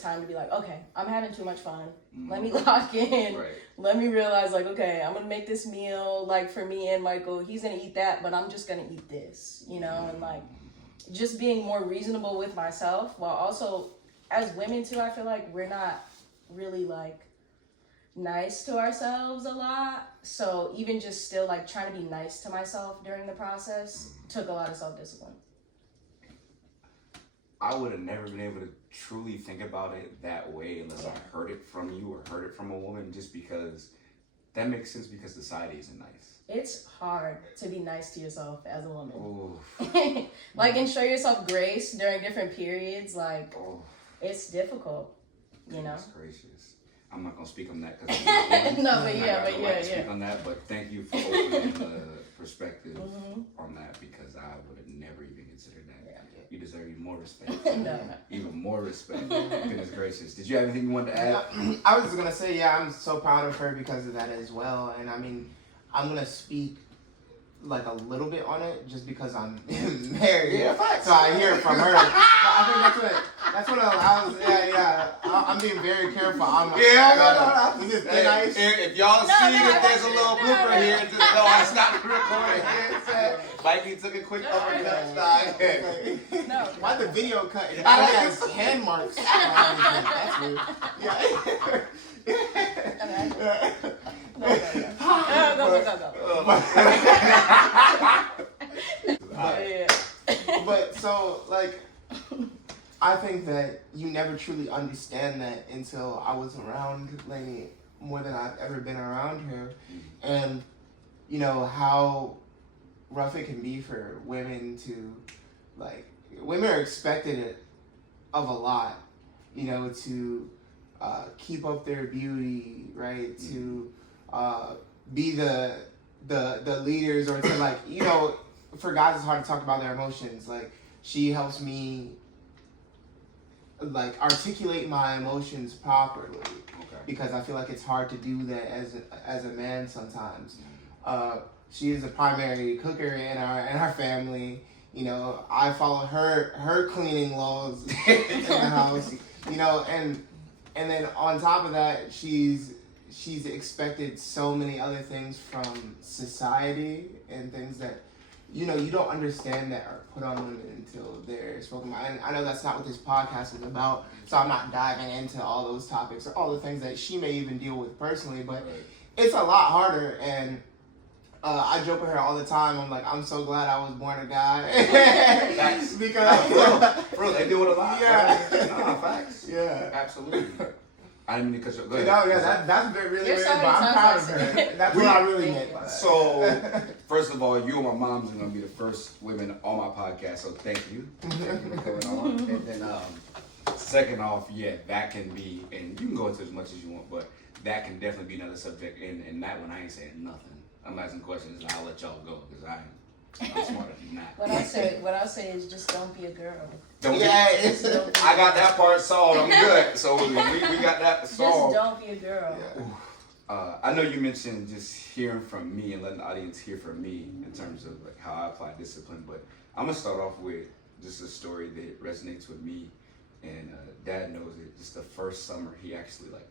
time to be like, okay, I'm having too much fun. Let me lock in. Right. Let me realize like, okay, I'm gonna make this meal like for me and Michael. He's gonna eat that, but I'm just gonna eat this, you know, and like just being more reasonable with myself, while also as women too, I feel like we're not really like nice to ourselves a lot. So even just still like trying to be nice to myself during the process took a lot of self-discipline. I would have never been able to truly think about it that way unless I heard it from you or heard it from a woman, just because that makes sense, because society isn't nice. It's hard to be nice to yourself as a woman. Ooh. Like, and show yourself grace during different periods. Like, Oh. It's difficult, you know? Goodness gracious. I'm not gonna speak on that because I'm not one. Speak on that, but thank you for opening the perspective on that, because I would have never even considered that. You deserve even more respect. Even more respect. Goodness gracious. Did you have anything you wanted to add? I was just gonna say, I'm so proud of her because of that as well. And I mean, I'm gonna speak like a little bit on it just because I'm married. So I hear it from her. So I think that's what allows. I'm being very careful. No. This is thin ice. If y'all see that there's a little blooper here, just know I stopped recording. Mikey took a quick overcut. No. Why the video cut? It has hand marks. That's weird. But so like, I think that you never truly understand that until I was around Lainey more than I've ever been around her, and you know how rough it can be for women to, like, women are expected of a lot, you know, to keep up their beauty, right? To be the the leaders, or to like, you know, for guys it's hard to talk about their emotions. Like, she helps me like articulate my emotions properly, because I feel like it's hard to do that as a man sometimes. She is a primary cooker in our family. You know, I follow her cleaning laws in the house. You know, and then on top of that, she's expected so many other things from society, and things that, you know, you don't understand that are put on women until they're spoken about. And I know that's not what this podcast is about, so I'm not diving into all those topics or all the things that she may even deal with personally, but it's a lot harder. And I joke with her all the time. I'm like, I'm so glad I was born a guy. Facts. Because for real, they do it a lot. Yeah. Right? Nah, facts. Yeah. Absolutely. I didn't mean to cut you. Go ahead. No, yeah, that's been really You're weird, sorry, but I'm proud of sounds her. like- That's what I really meant by that. So, first of all, you and my moms are going to be the first women on my podcast, so thank you. Thank you for coming on. And then, second off, yeah, that can be, and you can go into as much as you want, but that can definitely be another subject. And that one, I ain't saying nothing. I'm asking questions, and I'll let y'all go, because I'm smarter than that. What I'll say is just don't be a girl. Don't Yeah, get, it's, I got that part solved. I'm good. So we got that Just solved. don't be a girl. I know you mentioned just hearing from me and letting the audience hear from me in terms of like how I apply discipline, but I'm gonna start off with just a story that resonates with me, and Dad knows it. Just the first summer, he actually like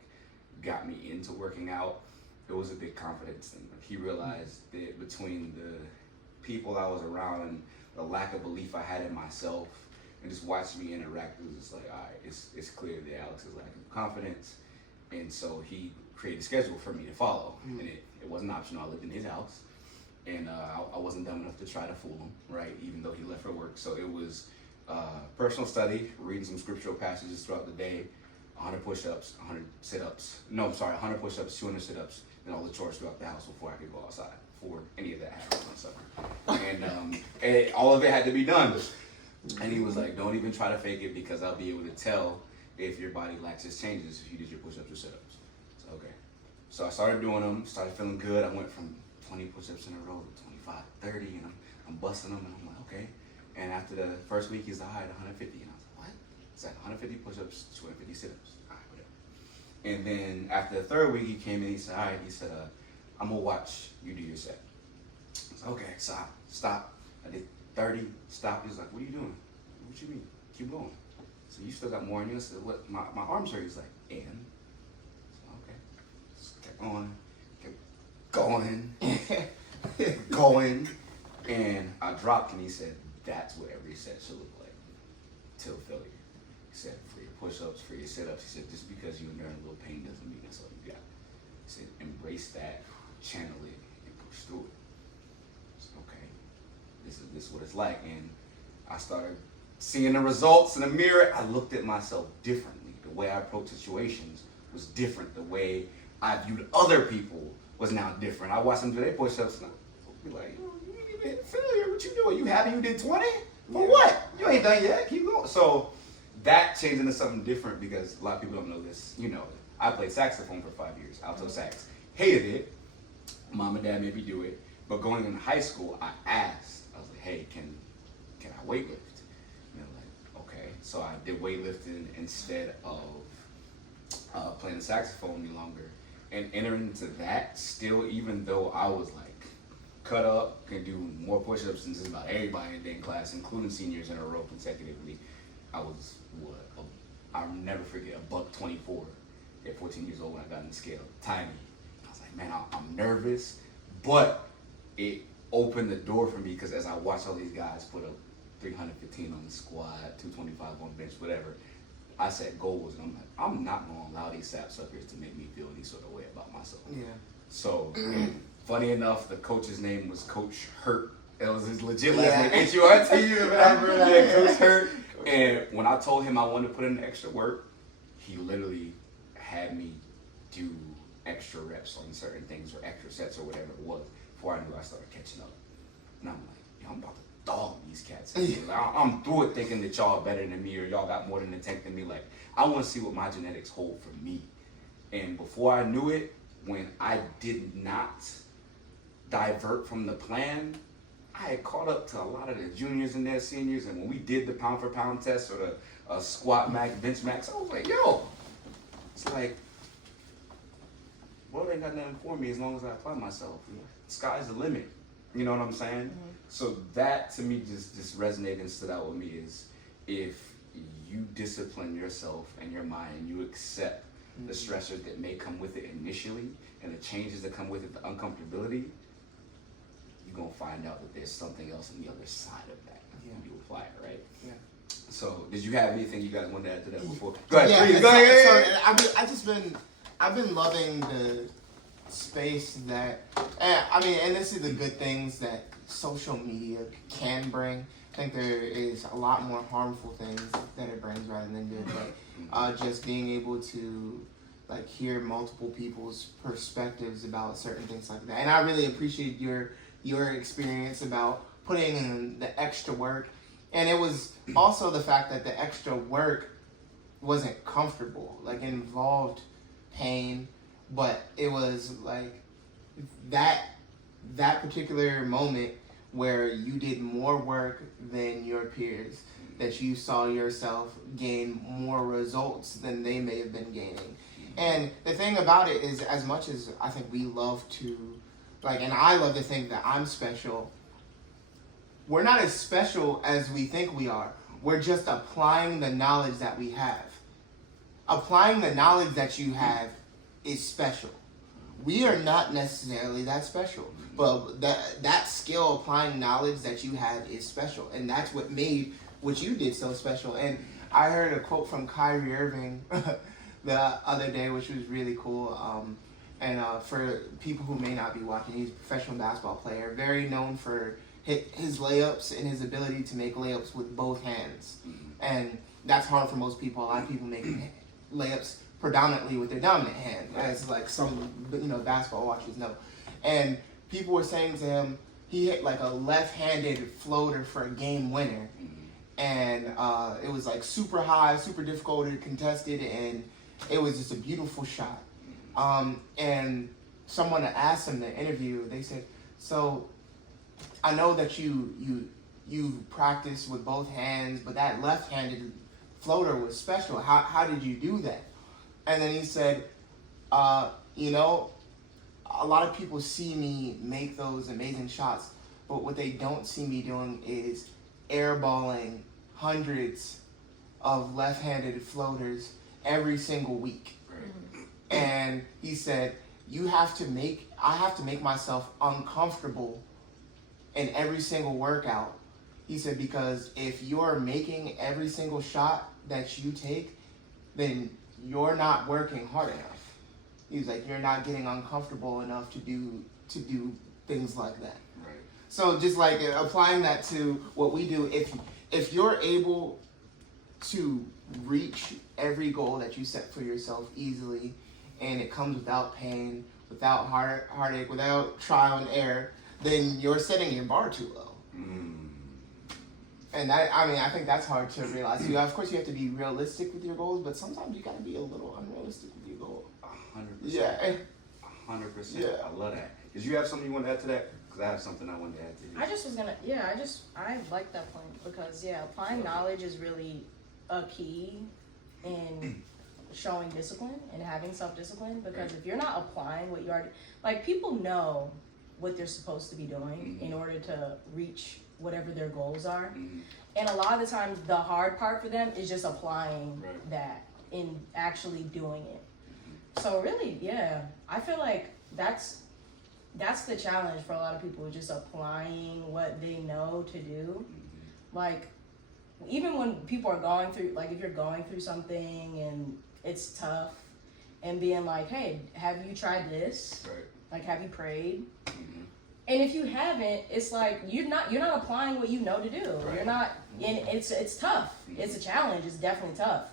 got me into working out. It was a big confidence thing. Like, he realized that between the people I was around and the lack of belief I had in myself, and just watching me interact, it was just like, all right, it's clear that Alex is lacking confidence. And so he created a schedule for me to follow. And it wasn't optional. I lived in his house. And I wasn't dumb enough to try to fool him, right? Even though he left for work. So it was personal study, reading some scriptural passages throughout the day, 100 push-ups, 100 sit-ups. No, I'm sorry, 100 push-ups, 200 sit-ups, and all the chores throughout the house before I could go outside. Before any of that happened on summer. And all of it had to be done. And he was like, don't even try to fake it, because I'll be able to tell if your body lacks its changes if you did your push-ups or sit-ups. So, okay. So I started doing them, started feeling good. I went from 20 push-ups in a row to 25, 30, and I'm busting them, and I'm like, okay. And after the first week, he's like, all right, 150. And I was like, what? It's like 150 push-ups, 250 sit-ups. All right, whatever. And then after the third week, he came in, he said, all right, he said, I'm gonna watch you do your set. I was like, okay, stop. I did 30, stop. He was like, what are you doing? What you mean? Keep going. So you still got more in you? I said, what? My arms hurt. He's like, and? So, okay. Just kept going. And I dropped, and he said, that's what every set should look like till failure. He said, for your push-ups, for your sit-ups, he said, just because you endure a little pain doesn't mean that's all you got. He said, embrace that, channel it, and push through it. I said, okay, this is what it's like. And I started seeing the results in the mirror. I looked at myself differently. The way I approached situations was different. The way I viewed other people was now different. I watched them do their push-ups, and I'd be like, you ain't even failure. What you doing? You happy you did 20? For what? You ain't done yet. Keep going. So that changed into something different, because a lot of people don't know this. You know, I played saxophone for 5 years, alto sax. Hated it. Mom and Dad made me do it. But going into high school, I asked. I was like, hey, can I weightlift? And they're like, okay. So I did weightlifting instead of playing the saxophone any longer. And entering into that, still, even though I was like cut up, can do more push-ups than just about everybody in the class, including seniors in a row consecutively, I was I'll never forget, $124 at 14 years old when I got on the scale, tiny. I was like, man, I'm nervous, but it opened the door for me, because as I watched all these guys put up 315 on the squat, 225 on bench, whatever, I set goals, and I'm like, I'm not going to allow these sap suckers to make me feel any sort of way about myself. Yeah. So, funny enough, the coach's name was Coach Hurt. That was his legit last name, H-U-R-T, remember? Yeah, Coach Hurt. And when I told him I wanted to put in the extra work, he literally had me do extra reps on certain things, or extra sets, or whatever it was, before I knew I started catching up. And I'm like, yo, I'm about to dog these cats. Like, I'm through it thinking that y'all are better than me, or y'all got more than the tank than me. Like, I want to see what my genetics hold for me. And before I knew it, when I did not divert from the plan, I had caught up to a lot of the juniors and their seniors, and when we did the pound for pound test or the squat max, bench max, I was like, yo, it's like, well, they got nothing for me as long as I apply myself. Sky's the limit. You know what I'm saying? Mm-hmm. So that to me just resonated and stood out with me is if you discipline yourself and your mind, you accept the stressors that may come with it initially and the changes that come with it, the uncomfortability, you're gonna find out that there's something else on the other side of that when you apply it, right? Yeah. So did you have anything you guys wanted to add to that before? Go ahead, Yeah, please, go ahead. So, I've been loving the space that, and this is the good things that social media can bring. I think there is a lot more harmful things that it brings rather than good. But just being able to like hear multiple people's perspectives about certain things like that, and I really appreciate your experience about putting in the extra work, and it was also the fact that the extra work wasn't comfortable, like it involved pain, but it was like that particular moment where you did more work than your peers, that you saw yourself gain more results than they may have been gaining. And the thing about it is, as much as I think we love to, like, and I love to think that I'm special, we're not as special as we think we are. We're just applying the knowledge that we have. Applying the knowledge that you have is special. We are not necessarily that special, but that skill, applying knowledge that you have, is special, and that's what made what you did so special. And I heard a quote from Kyrie Irving the other day, which was really cool. And for people who may not be watching, he's a professional basketball player, very known for his layups and his ability to make layups with both hands, and that's hard for most people. A lot of people make layups predominantly with their dominant hand, as like some basketball watchers know. And people were saying to him, he hit like a left-handed floater for a game winner, and it was like super high, super difficult, contested, and it was just a beautiful shot. And someone asked him in the interview, they said, so I know that you practiced with both hands, but that left-handed floater was special. How did you do that? And then he said, a lot of people see me make those amazing shots, but what they don't see me doing is airballing hundreds of left-handed floaters every single week. Right. And he said, I have to make myself uncomfortable in every single workout. He said, because if you're making every single shot that you take, then you're not working hard enough. He was like, you're not getting uncomfortable enough to do things like that. Right. So just like applying that to what we do, if you're able to reach every goal that you set for yourself easily, and it comes without pain, without heartache, without trial and error, then you're setting your bar too low. And I think that's hard to realize. Of course, you have to be realistic with your goals, but sometimes you got to be a little unrealistic with your goal. 100%. Yeah. 100%. Yeah. I love that. Did you have something you want to add to that? Because I have something I wanted to add to you. I like that point because, applying knowledge is really a key in showing discipline and having self-discipline, because if you're not applying what you already, like, people know what they're supposed to be doing in order to reach whatever their goals are. And a lot of the times the hard part for them is just applying that and actually doing it. So really, I feel like that's the challenge for a lot of people, just applying what they know to do. Like, even when people are going through, like, if you're going through something and it's tough, and being like, hey, have you tried this? Right. Like, have you prayed? And if you haven't, it's like you're not applying what you know to do. Right. You're not, and it's tough. It's a challenge. It's definitely tough.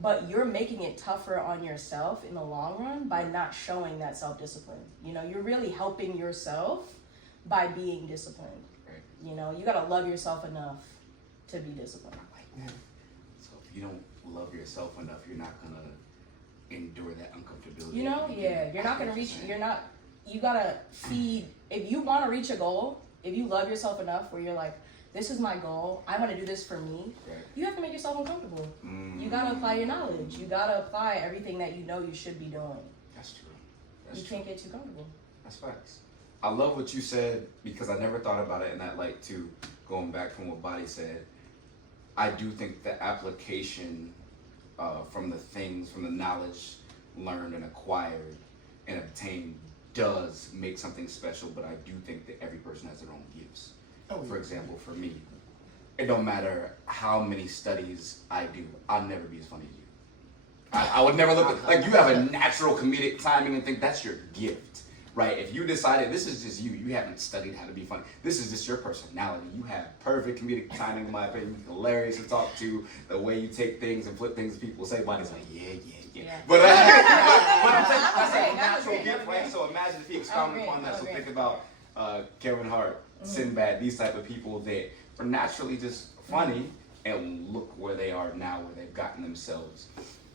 But you're making it tougher on yourself in the long run by not showing that self-discipline. You're really helping yourself by being disciplined. Right. You gotta love yourself enough to be disciplined. So if you don't love yourself enough, you're not gonna endure that uncomfortability. You're not gonna reach. you gotta feed. If you want to reach a goal, if you love yourself enough, where you're like, this is my goal, I want to do this for me. Right. You have to make yourself uncomfortable. You gotta apply your knowledge. You gotta apply everything that you know you should be doing. That's true. You can't get too comfortable. That's facts. I love what you said because I never thought about it in that light too. Going back from what Body said, I do think the application from the knowledge learned and acquired and obtained does make something special, but I do think that every person has their own gifts. For example, for me, it don't matter how many studies I do, I'll never be as funny as you. I would never look at, like, you have a natural comedic timing and think that's your gift, right? If you decided this is just you haven't studied how to be funny. This is just your personality. You have perfect comedic timing, in my opinion. You're hilarious to talk to, the way you take things and flip things people say. Body's like, yeah. But I'm saying that's like a natural gift, right? So imagine if he expounded upon that. So think about Kevin Hart, Sinbad, these type of people that are naturally just funny, and look where they are now, where they've gotten themselves.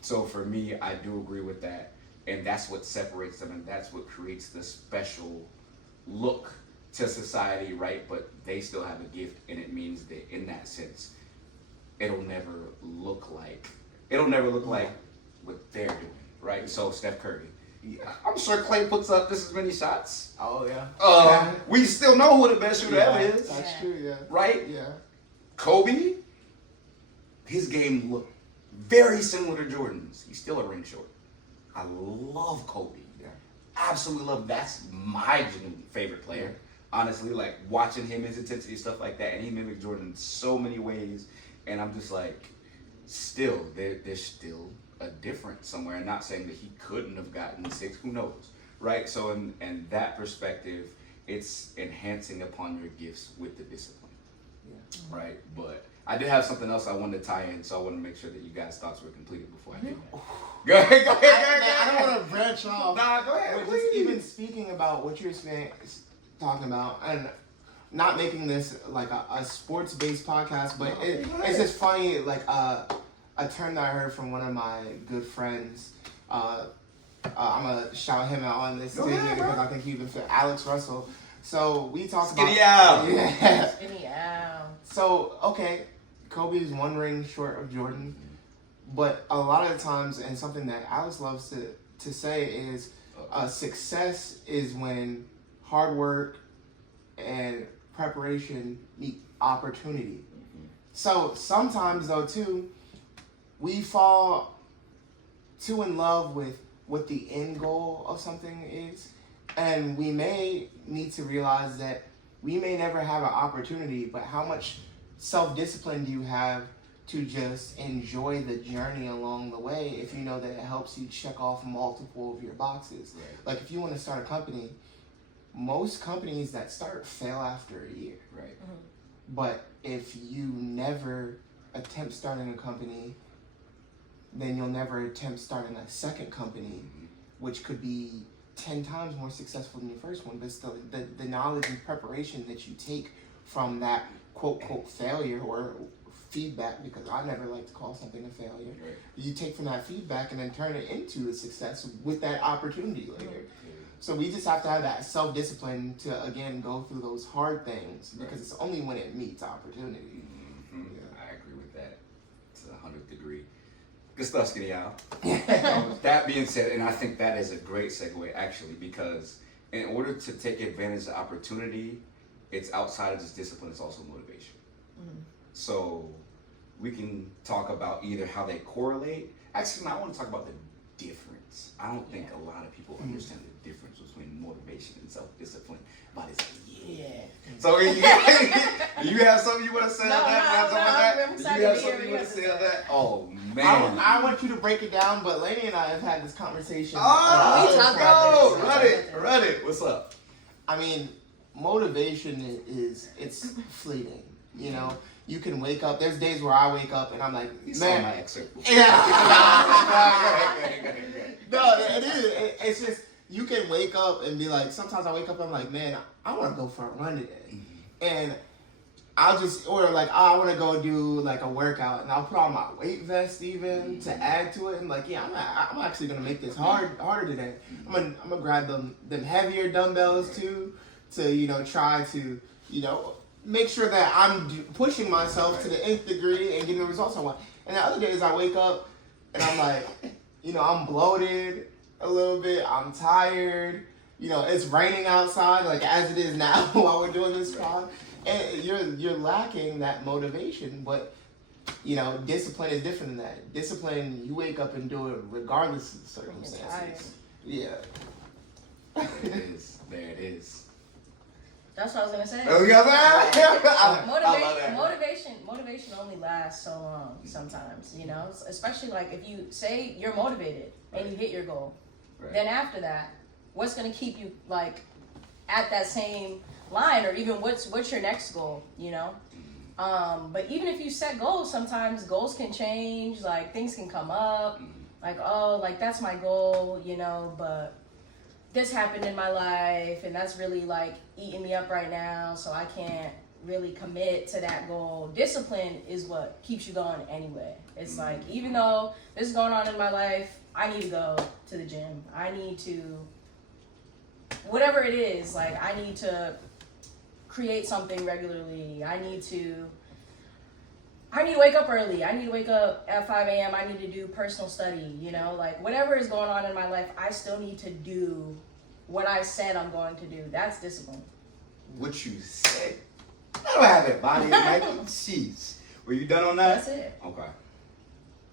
So for me, I do agree with that, and that's what separates them, and that's what creates the special look to society, right? But they still have a gift, and it means that in that sense, it'll never look like what they're doing, right? So Steph Curry, I'm sure Clay puts up just as many shots. Oh yeah. We still know who the best shooter ever is. That's true. Yeah. Right? Yeah. Kobe, his game looked very similar to Jordan's. He's still a ring short. I love Kobe. Yeah. Absolutely love. That's my genuine favorite player. Honestly, like watching him, his intensity, stuff like that, and he mimicked Jordan in so many ways. And I'm just like, still, there's still a difference somewhere. I'm not saying that he couldn't have gotten 6. Who knows, right? So in that perspective, it's enhancing upon your gifts with the discipline, right? But I did have something else I wanted to tie in, so I want to make sure that you guys' thoughts were completed before I do that. Go ahead. I don't want to branch off. Nah, go ahead, But please. just even speaking about what you're talking about, and not making this like a sports-based podcast, but it's just funny, like a term that I heard from one of my good friends. I'm gonna shout him out on this thing because I think he even fit Alex Russell. So we talked about Skinny out. Yeah. Skinny out. So okay, Kobe's 1 ring short of Jordan, but a lot of the times, and something that Alex loves to say is, success is when hard work and preparation meet opportunity. So sometimes though too, we fall too in love with what the end goal of something is, and we may need to realize that we may never have an opportunity, but how much self-discipline do you have to just enjoy the journey along the way if you know that it helps you check off multiple of your boxes? Right. Like if you want to start a company, most companies that start fail after a year. Right. But if you never attempt starting a company, then you'll never attempt starting a second company, which could be 10 times more successful than your first one. But still, the knowledge and preparation that you take from that quote failure or feedback, because I never like to call something a failure, Right. you take from that feedback and then turn it into a success with that opportunity later. So we just have to have that self-discipline to, again, go through those hard things, because it's only when it meets opportunity. I agree with that to the 100th degree. Good stuff, Skinny Al. That being said, and I think that is a great segue actually, because in order to take advantage of opportunity, it's outside of just discipline, it's also motivation. So we can talk about either how they correlate. Actually, I want to talk about the difference. I don't think a lot of people understand the difference between motivation and self-discipline. But it's So you have something you want to say on that? I'm Do excited you have to hear something you what want to you say have on to that? Oh man. I want you to break it down, but Lainey and I have had this conversation. we talked about this. Run it. What's up? I mean, motivation it's fleeting. You know, you can wake up. There's days where I wake up and I'm like, You saw man. my excerpt. Yeah. Go ahead. No, it is. It's just, you can wake up and be like, sometimes I wake up and I'm like, man, I want to go for a run today. And I'll just order like, oh, I want to go do like a workout, and I'll put on my weight vest even to add to it. And like, yeah, I'm actually gonna make this harder today. I'm gonna grab them heavier dumbbells too, to try to make sure that I'm pushing myself to the nth degree and getting the results I want. And the other days I wake up and I'm like, I'm bloated a little bit. I'm tired. It's raining outside, like as it is now while we're doing this pod. And you're lacking that motivation, but discipline is different than that. Discipline, you wake up and do it regardless of the circumstances. Yeah. There it is. There it is. That's what I was gonna say. Oh, yeah, Motivation only lasts so long sometimes, especially like if you say you're motivated and you hit your goal, then after that, what's gonna keep you like at that same line, or even what's your next goal, but even if you set goals, sometimes goals can change, like things can come up, like, oh, like that's my goal, but this happened in my life and that's really like eating me up right now, so I can't really commit to that goal. Discipline is what keeps you going anyway. It's like, even though this is going on in my life, I need to go to the gym, I need to, whatever it is, like I need to create something regularly, I need to wake up early, I need to wake up at 5 a.m, I need to do personal study, like whatever is going on in my life, I still need to do what I said I'm going to do. That's discipline. What you said. I don't have it, body. Like, jeez. Were you done on that? That's it. Okay.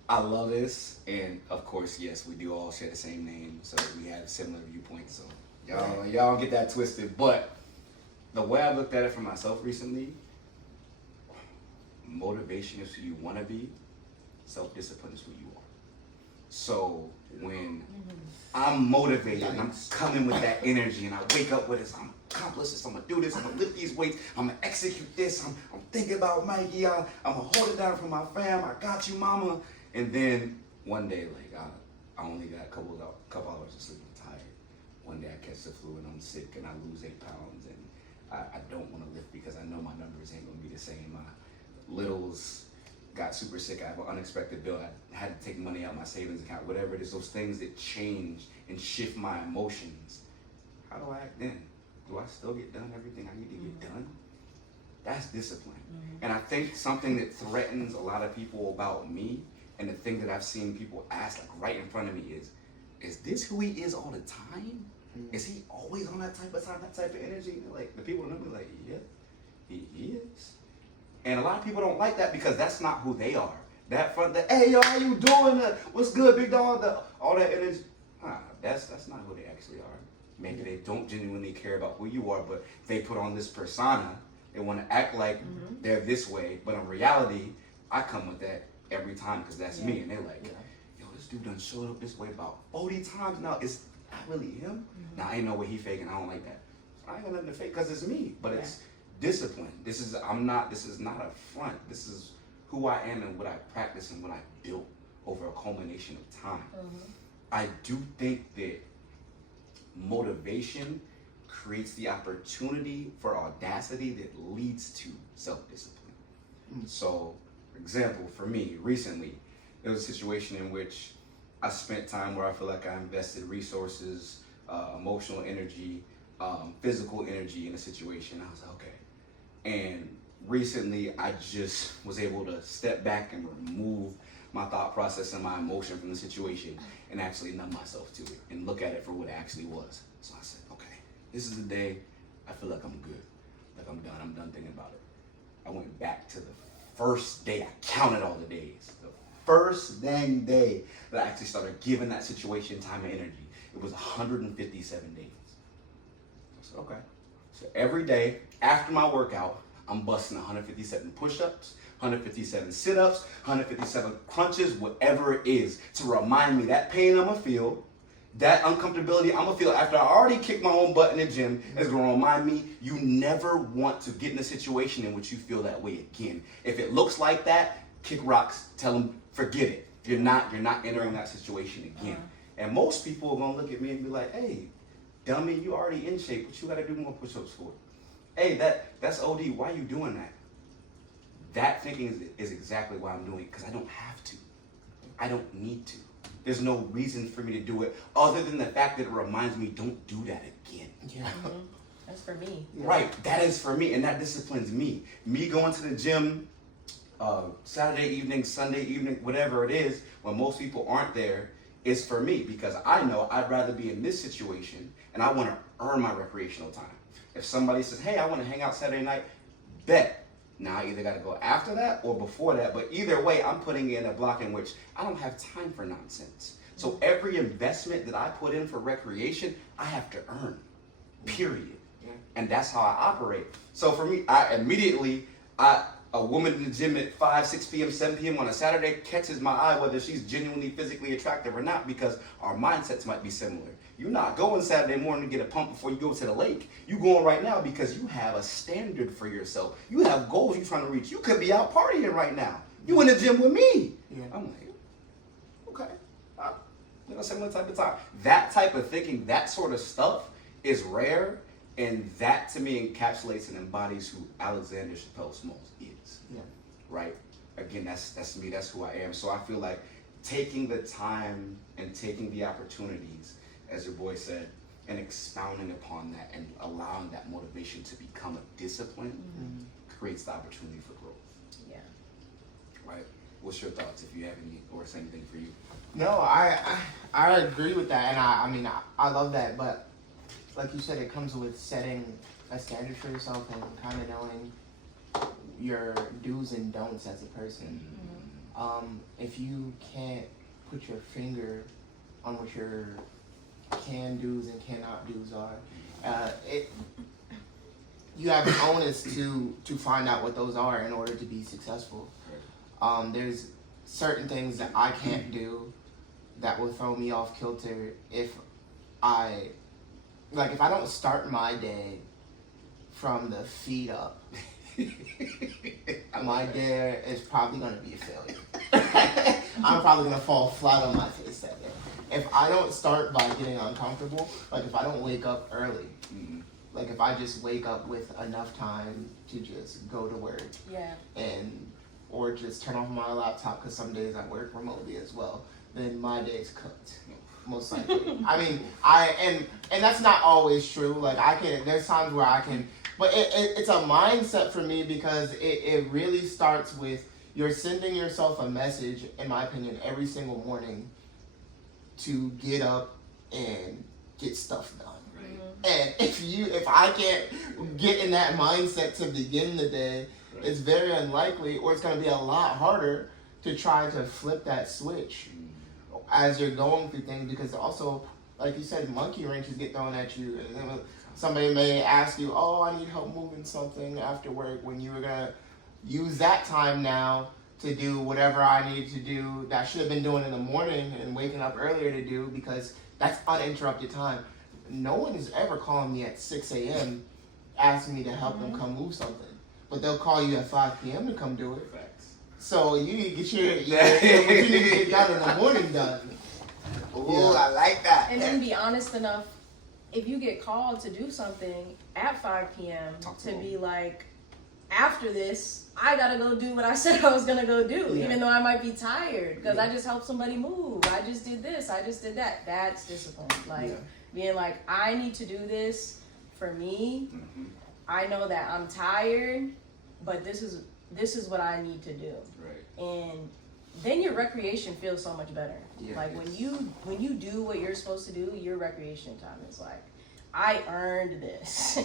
I love this, and of course, yes, we do all share the same name, so we have similar viewpoints, so y'all don't get that twisted, but the way I looked at it for myself recently, motivation is who you want to be, self-discipline is who you are. So when I'm motivated and I'm coming with that energy and I wake up with this, I'm accomplish this, I'm gonna do this, I'm gonna lift these weights, I'm gonna execute this, I'm thinking about Mikey, I'm gonna hold it down for my fam, I got you, mama. And then one day, like I only got a couple hours of sleep, I'm tired. One day I catch the flu and I'm sick and I lose 8 pounds, and I don't want to lift because I know my numbers ain't gonna be the same. My littles got super sick. I have an unexpected bill. I had to take money out of my savings account. Whatever it is, those things that change and shift my emotions. How do I act then? Do I still get done everything I need to get done? That's discipline. And I think something that threatens a lot of people about me, and the thing that I've seen people ask like right in front of me is this who he is all the time? Is he always on that type of time, that type of energy? Like the people know me like, yeah, he is. And a lot of people don't like that because that's not who they are. That front, hey yo, how you doing? What's good, big dog? All that energy. That's not who they actually are. Maybe they don't genuinely care about who you are, but they put on this persona. They want to act like they're this way, but in reality, I come with that every time because that's me. And they're like, yo, this dude done showed up this way about 40 times now. It's not really him. Now, ain't no way he faking. I don't like that. So I ain't got nothing to fake because it's me. But it's discipline. This is not a front. This is who I am and what I practice and what I built over a culmination of time. I do think that motivation creates the opportunity for audacity that leads to self-discipline. So, for example, for me, recently, there was a situation in which I spent time where I feel like I invested resources, emotional energy, physical energy in a situation. I was like, okay. And recently, I just was able to step back and remove my thought process and my emotion from the situation and actually numb myself to it and look at it for what it actually was. So I said, okay, this is the day I feel like I'm good, like I'm done thinking about it. I went back to the first day, I counted all the days. The first dang day that I actually started giving that situation time and energy, it was 157 days. I said, okay. So every day after my workout, I'm busting 157 push-ups, 157 sit-ups, 157 crunches, whatever it is, to remind me that pain I'm gonna feel, that uncomfortability I'm gonna feel after I already kicked my own butt in the gym is gonna remind me you never want to get in a situation in which you feel that way again. If it looks like that, kick rocks, tell them forget it. You're not entering that situation again. And most people are gonna look at me and be like, hey, dummy, you already in shape, but you gotta do more push-ups for it. Hey, that's OD, why are you doing that? that thinking is exactly why I'm doing it, because I don't have to. I don't need to. There's no reason for me to do it other than the fact that it reminds me, don't do that again. Yeah. Mm-hmm. That's for me. Right, that is for me, and that disciplines me. Me going to the gym Saturday evening, Sunday evening, whatever it is, when most people aren't there, is for me, because I know I'd rather be in this situation and I want to earn my recreational time. If somebody says, hey, I want to hang out Saturday night, bet. Now I either got to go after that or before that, but either way, I'm putting in a block in which I don't have time for nonsense. So every investment that I put in for recreation, I have to earn, period. And that's how I operate. So for me, a woman in the gym at 5, 6 p.m., 7 p.m. on a Saturday catches my eye, whether she's genuinely physically attractive or not, because our mindsets might be similar. You're not going Saturday morning to get a pump before you go to the lake. You're going right now because you have a standard for yourself. You have goals you're trying to reach. You could be out partying right now. You in the gym with me. Yeah. I'm like, okay. Similar type of time. That type of thinking, that sort of stuff is rare. And that, to me, encapsulates and embodies who Alexander Chappelle Smalls is. Yeah. Right? Again, that's me. That's who I am. So I feel like taking the time and taking the opportunities, as your boy said, and expounding upon that and allowing that motivation to become a discipline creates the opportunity for growth. Yeah. Right? What's your thoughts, if you have any, or is anything for you? No, I agree with that, and I mean I love that, but like you said, it comes with setting a standard for yourself and kind of knowing your do's and don'ts as a person. If you can't put your finger on what your can do's and cannot do's are, you have an onus to find out what those are in order to be successful. There's certain things that I can't do that will throw me off kilter if I don't start my day from the feet up, my day is probably going to be a failure. I'm probably going to fall flat on my face that day. If I don't start by getting uncomfortable, like if I don't wake up early, like if I just wake up with enough time to just go to work, or just turn off my laptop, because some days I work remotely as well, then my day's cooked. Most likely. I mean, and that's not always true. Like there's times where I can, but it's a mindset for me, because it really starts with you're sending yourself a message, in my opinion, every single morning to get up and get stuff done. Right. And if I can't get in that mindset to begin the day, it's very unlikely, or it's going to be a lot harder to try to flip that switch as you're going through things, because also, like you said, monkey wrenches get thrown at you, and then somebody may ask you, oh, I need help moving something after work, when you were going to use that time now to do whatever I needed to do that I should have been doing in the morning and waking up earlier to do, because that's uninterrupted time. No one is ever calling me at 6 a.m. asking me to help them come move something, but they'll call you at 5 p.m. to come do it. So you need to get what you need to get done in the morning done. Ooh, I like that. And then be honest enough, if you get called to do something at 5 p.m. to be like, after this, I gotta go do what I said I was gonna go do, even though I might be tired, because I just helped somebody move. I just did this, I just did that. That's discipline. Being like, I need to do this for me. I know that I'm tired, but this is what I need to do. Right. And then your recreation feels so much better. When you do what you're supposed to do, your recreation time is like, I earned this.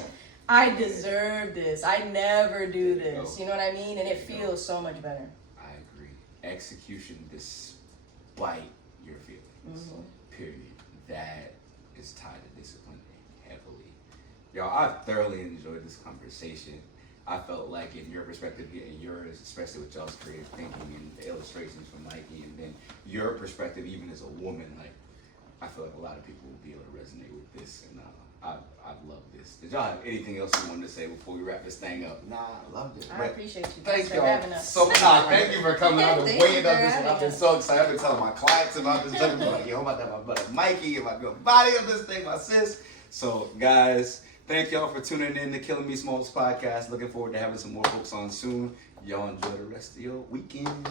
I deserve this. I never do this. You know what I mean? And it feels so much better. I agree. Execution despite your feelings. Period. That is tied to discipline heavily. Y'all, I've thoroughly enjoyed this conversation. I felt like in your perspective, getting yours, especially with y'all's creative thinking and the illustrations from Mikey, and then your perspective even as a woman, like, I feel like a lot of people will be able to resonate with this, and I've loved this. Did y'all have anything else you wanted to say before we wrap this thing up? Nah, I loved it. I appreciate you. Thank for having us. So much. Thank you for coming. I've been Thank waiting you on for this. having I've been us. so excited. I've been telling my clients about this. I'm like, yo, I'm about to have my brother Mikey and my girl Body on this thing, my sis. So, guys, thank y'all for tuning in to Killing Me Smalls podcast. Looking forward to having some more folks on soon. Y'all enjoy the rest of your weekend.